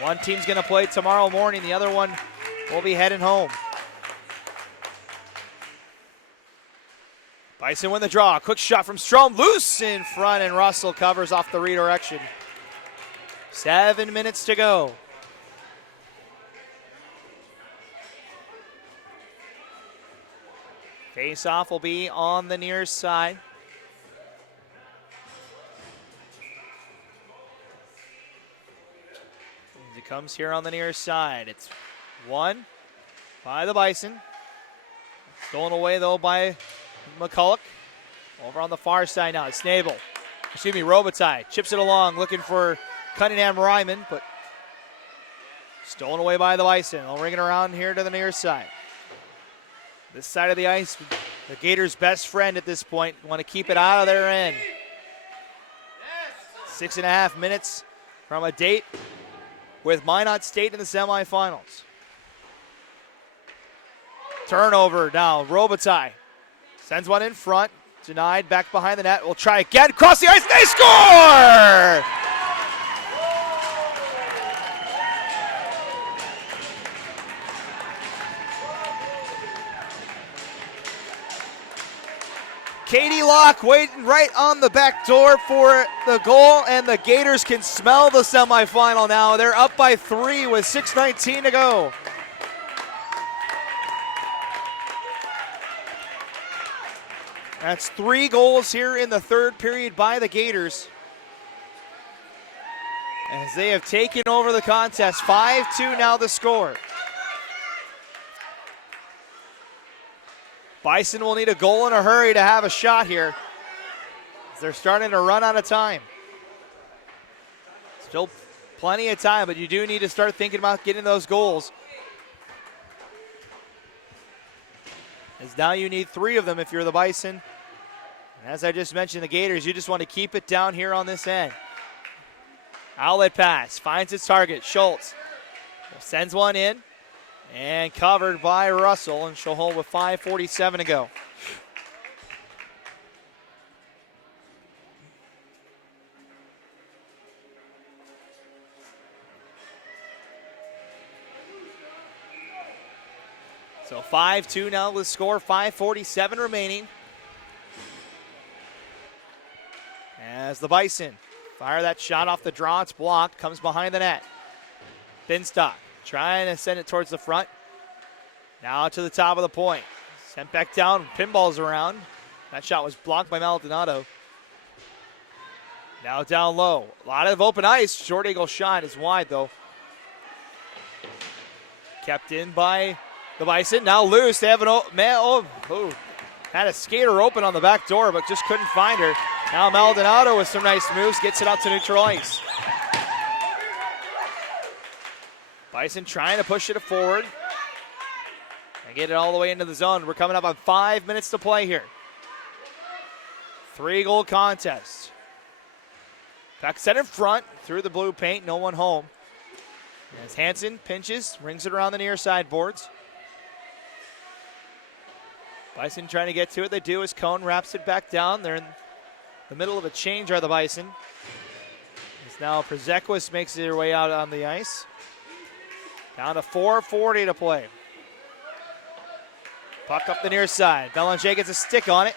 One team's going to play tomorrow morning. The other one will be heading home. Bison win the draw. Quick shot from Strom. Loose in front, and Russell covers off the redirection. 7 minutes to go. Face-off will be on the near side. As it comes here on the near side. It's won by the Bison. Stolen away, though, by McCulloch. Over on the far side now. It's Robitaille. Chips it along, looking for Cunningham Ryman, but stolen away by the Bison. They'll ring it around here to the near side. This side of the ice, the Gators' best friend at this point. Want to keep it out of their end. 6.5 minutes from a date with Minot State in the semifinals. Turnover now. Robitaille sends one in front. Denied, back behind the net. We'll try again. Cross the ice. They score! Katie Locke waiting right on the back door for the goal, and the Gators can smell the semifinal now. They're up by 3 with 6:19 to go. That's 3 goals here in the third period by the Gators, as they have taken over the contest. 5-2 now the score. Bison will need a goal in a hurry to have a shot here, as they're starting to run out of time. Still plenty of time, but you do need to start thinking about getting those goals, as now you need 3 of them if you're the Bison. And as I just mentioned, the Gators, you just want to keep it down here on this end. Outlet pass, finds its target. Schultz sends one in, and covered by Russell, and she'll hold with 5:47 to go. So 5-2 now with score, 5:47 remaining. As the Bison fire that shot off the draw, it's blocked, comes behind the net. Binstock trying to send it towards the front. Now to the top of the point. Sent back down, pinballs around. That shot was blocked by Maldonado. Now down low. A lot of open ice. Short angle shot is wide though. Kept in by the Bison. Now loose. They have an Had a skater open on the back door, but just couldn't find her. Now Maldonado with some nice moves, gets it out to neutral ice. Bison trying to push it forward and get it all the way into the zone. We're coming up on 5 minutes to play here. 3-goal contest. Puck set in front, through the blue paint, no one home. As Hansen pinches, rings it around the near side boards. Bison trying to get to it. They do as Cone wraps it back down. They're in the middle of a change, are the Bison. As now Przekwas makes their way out on the ice. Down to 4:40 to play. Puck up the near side. Belanger gets a stick on it.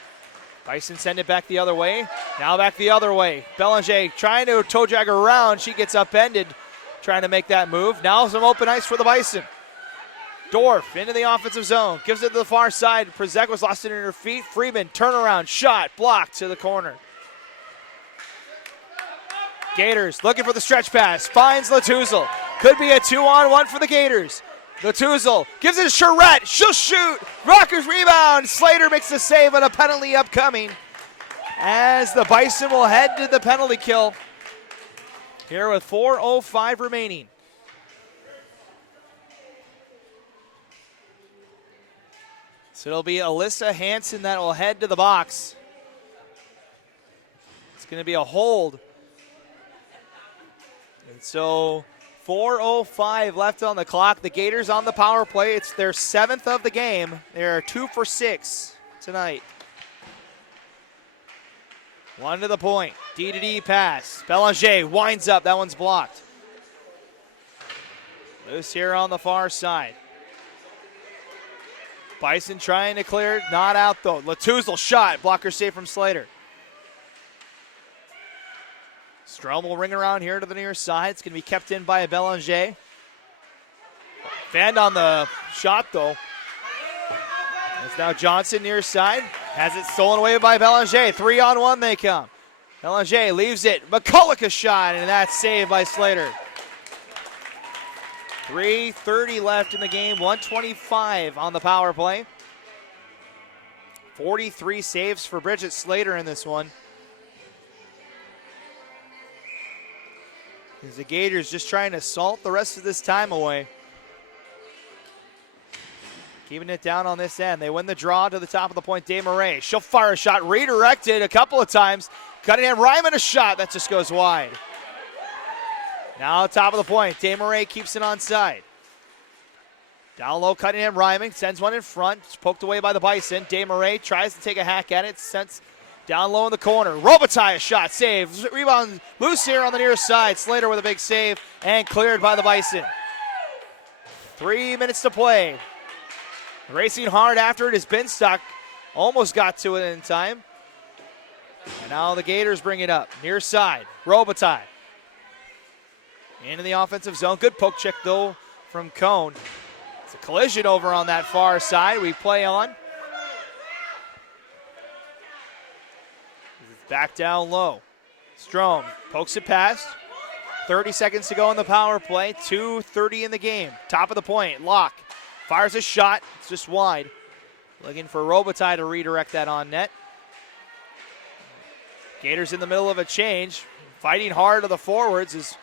Bison send it back the other way. Now back the other way. Belanger trying to toe drag around. She gets upended trying to make that move. Now some open ice for the Bison. Dorf into the offensive zone. Gives it to the far side. Przekwas lost it in her feet. Freeman turnaround shot blocked to the corner. Gators looking for the stretch pass. Finds Latuzel. Could be a 2-on-1 for the Gators. Latuzel gives it to Charette. She'll shoot. Rockers rebound. Slater makes the save, but a penalty upcoming as the Bison will head to the penalty kill here with 4:05 remaining. So it'll be Alyssa Hansen that will head to the box. It's going to be a hold. And so 4:05 left on the clock. The Gators on the power play. It's their 7th of the game. They're 2 for 6 tonight. One to the point. D-to-D pass. Belanger winds up. That one's blocked. Loose here on the far side. Bison trying to clear it. Not out though. Latuzel shot. Blocker save from Slater. Strom will ring around here to the near side. It's going to be kept in by a Belanger. Fanned on the shot, though. It's now Johnson near side. Has it stolen away by Belanger. 3-on-1 they come. Belanger leaves it. McCulloch a shot, and that's saved by Slater. 3:30 left in the game. 1:25 on the power play. 43 saves for Bridget Slater in this one. As the Gators just trying to salt the rest of this time away. Keeping it down on this end. They win the draw to the top of the point. Desmarais. She'll fire a shot. Redirected a couple of times. Cunningham Ryman a shot. That just goes wide. Now top of the point. Desmarais keeps it on side. Down low, Cunningham Ryman sends one in front. It's poked away by the Bison. Desmarais tries to take a hack at it. Sends down low in the corner. Robitaille a shot. Save. Rebound loose here on the near side. Slater with a big save and cleared by the Bison. 3 minutes to play. Racing hard after it is Binstock. Almost got to it in time. And now the Gators bring it up. Near side. Robitaille. Into the offensive zone. Good poke check, though, from Cone. It's a collision over on that far side. We play on. Back down low. Strom pokes it past. 30 seconds to go in the power play. 2:30 in the game. Top of the point. Locke fires a shot. It's just wide. Looking for Robitaille to redirect that on net. Gators in the middle of a change. Fighting hard to the forwards is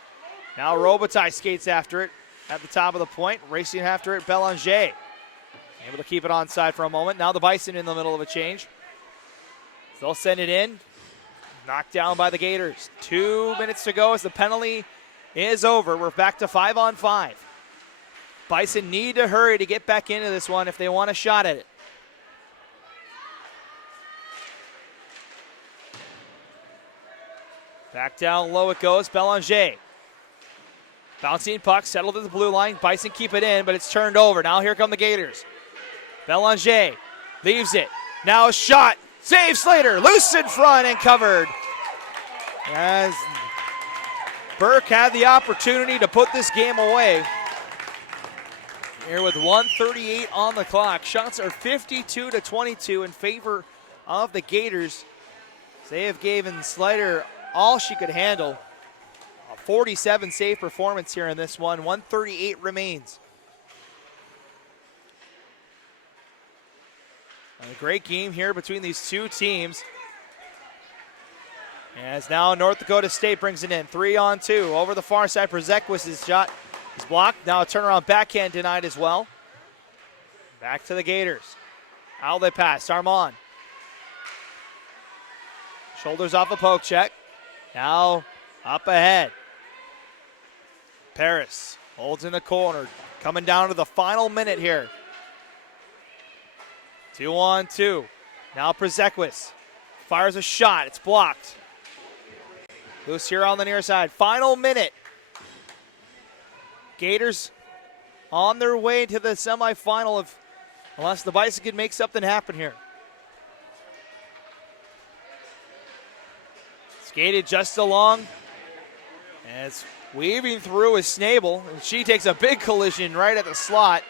now Robitaille skates after it at the top of the point. Racing after it, Belanger. Able to keep it onside for a moment. Now the Bison in the middle of a change. They'll send it in. Knocked down by the Gators. 2 minutes to go as the penalty is over. We're back to 5-on-5. Bison need to hurry to get back into this one if they want a shot at it. Back down low it goes. Belanger. Bouncing puck, settled to the blue line. Bison keep it in, but it's turned over. Now here come the Gators. Belanger leaves it. Now a shot. Save Slater. Loose in front and covered. As Burke had the opportunity to put this game away. Here with 1:38 on the clock. Shots are 52-22 in favor of the Gators. They have given Slater all she could handle. A 47 save performance here in this one. 1:38 remains. A great game here between these two teams. As now North Dakota State brings it in. 3-on-2. Over the far side, Przekwas' shot is blocked. Now a turnaround backhand denied as well. Back to the Gators. Outlet pass, Armand. Shoulders off a poke check. Now up ahead. Paris holds in the corner. Coming down to the final minute here. 2-on-2. Now Przekwas fires a shot. It's blocked. Loose here on the near side. Final minute. Gators on their way to the semifinal unless the Bison can make something happen here. Skated just along. And it's weaving through is Snabel. And she takes a big collision right at the slot.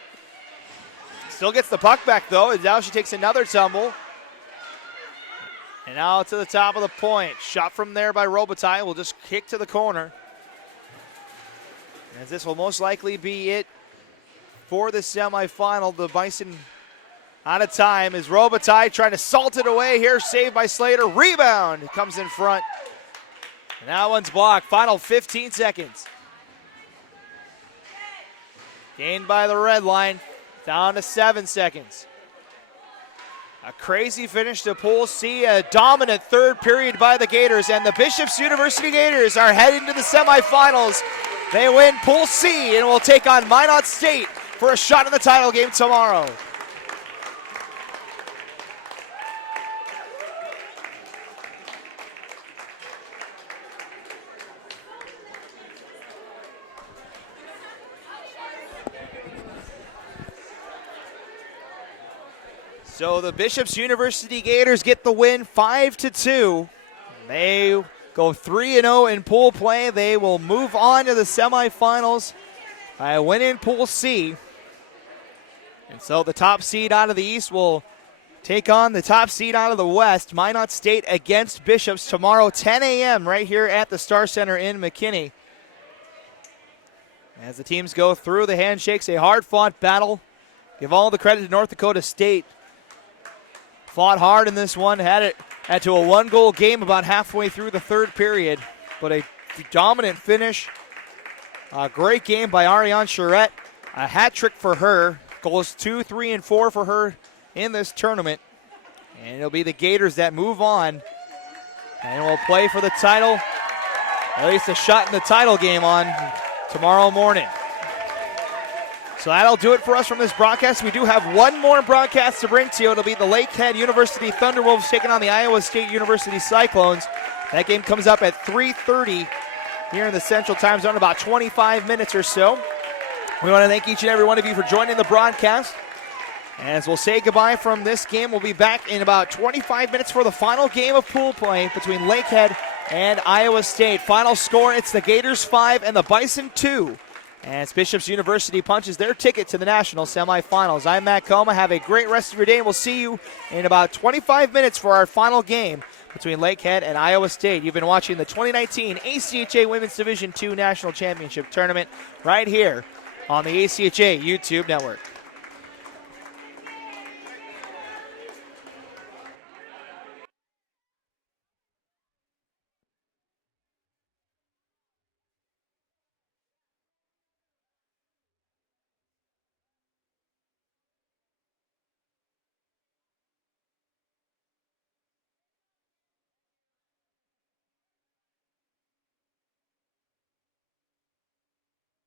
Still gets the puck back though. And now she takes another tumble. And now to the top of the point. Shot from there by Robitaille. Will just kick to the corner. As this will most likely be it for the semifinal. The Bison out of time as Robitaille trying to salt it away here. Saved by Slater. Rebound comes in front. And that one's blocked. Final 15 seconds. Gained by the red line. Down to 7 seconds. A crazy finish to Pool C. A dominant third period by the Gators. And the Bishops University Gators are heading to the semifinals. They win Pool C and will take on Minot State for a shot in the title game tomorrow. So the Bishops University Gators get the win 5-2. They go 3-0 in pool play. They will move on to the semifinals by winning Pool C. And so the top seed out of the East will take on the top seed out of the West. Minot State against Bishops tomorrow 10 a.m. right here at the Star Center in McKinney. As the teams go through the handshakes, a hard-fought battle. Give all the credit to North Dakota State. Fought hard in this one, had to a one-goal game about halfway through the third period, but a dominant finish. A great game by Ariane Charette. A hat trick for her. Goals 2, 3, and 4 for her in this tournament. And it'll be the Gators that move on and will play for the title, at least a shot in the title game on tomorrow morning. So that'll do it for us from this broadcast. We do have one more broadcast to bring to you. It'll be the Lakehead University Thunderwolves taking on the Iowa State University Cyclones. That game comes up at 3:30 here in the Central Time Zone, about 25 minutes or so. We want to thank each and every one of you for joining the broadcast. As we'll say goodbye from this game, we'll be back in about 25 minutes for the final game of pool play between Lakehead and Iowa State. Final score, it's the Gators 5 and the Bison 2. As Bishops University punches their ticket to the national semifinals. I'm Matt Coma. Have a great rest of your day, and we'll see you in about 25 minutes for our final game between Lakehead and Iowa State. You've been watching the 2019 ACHA Women's Division II National Championship Tournament right here on the ACHA YouTube Network.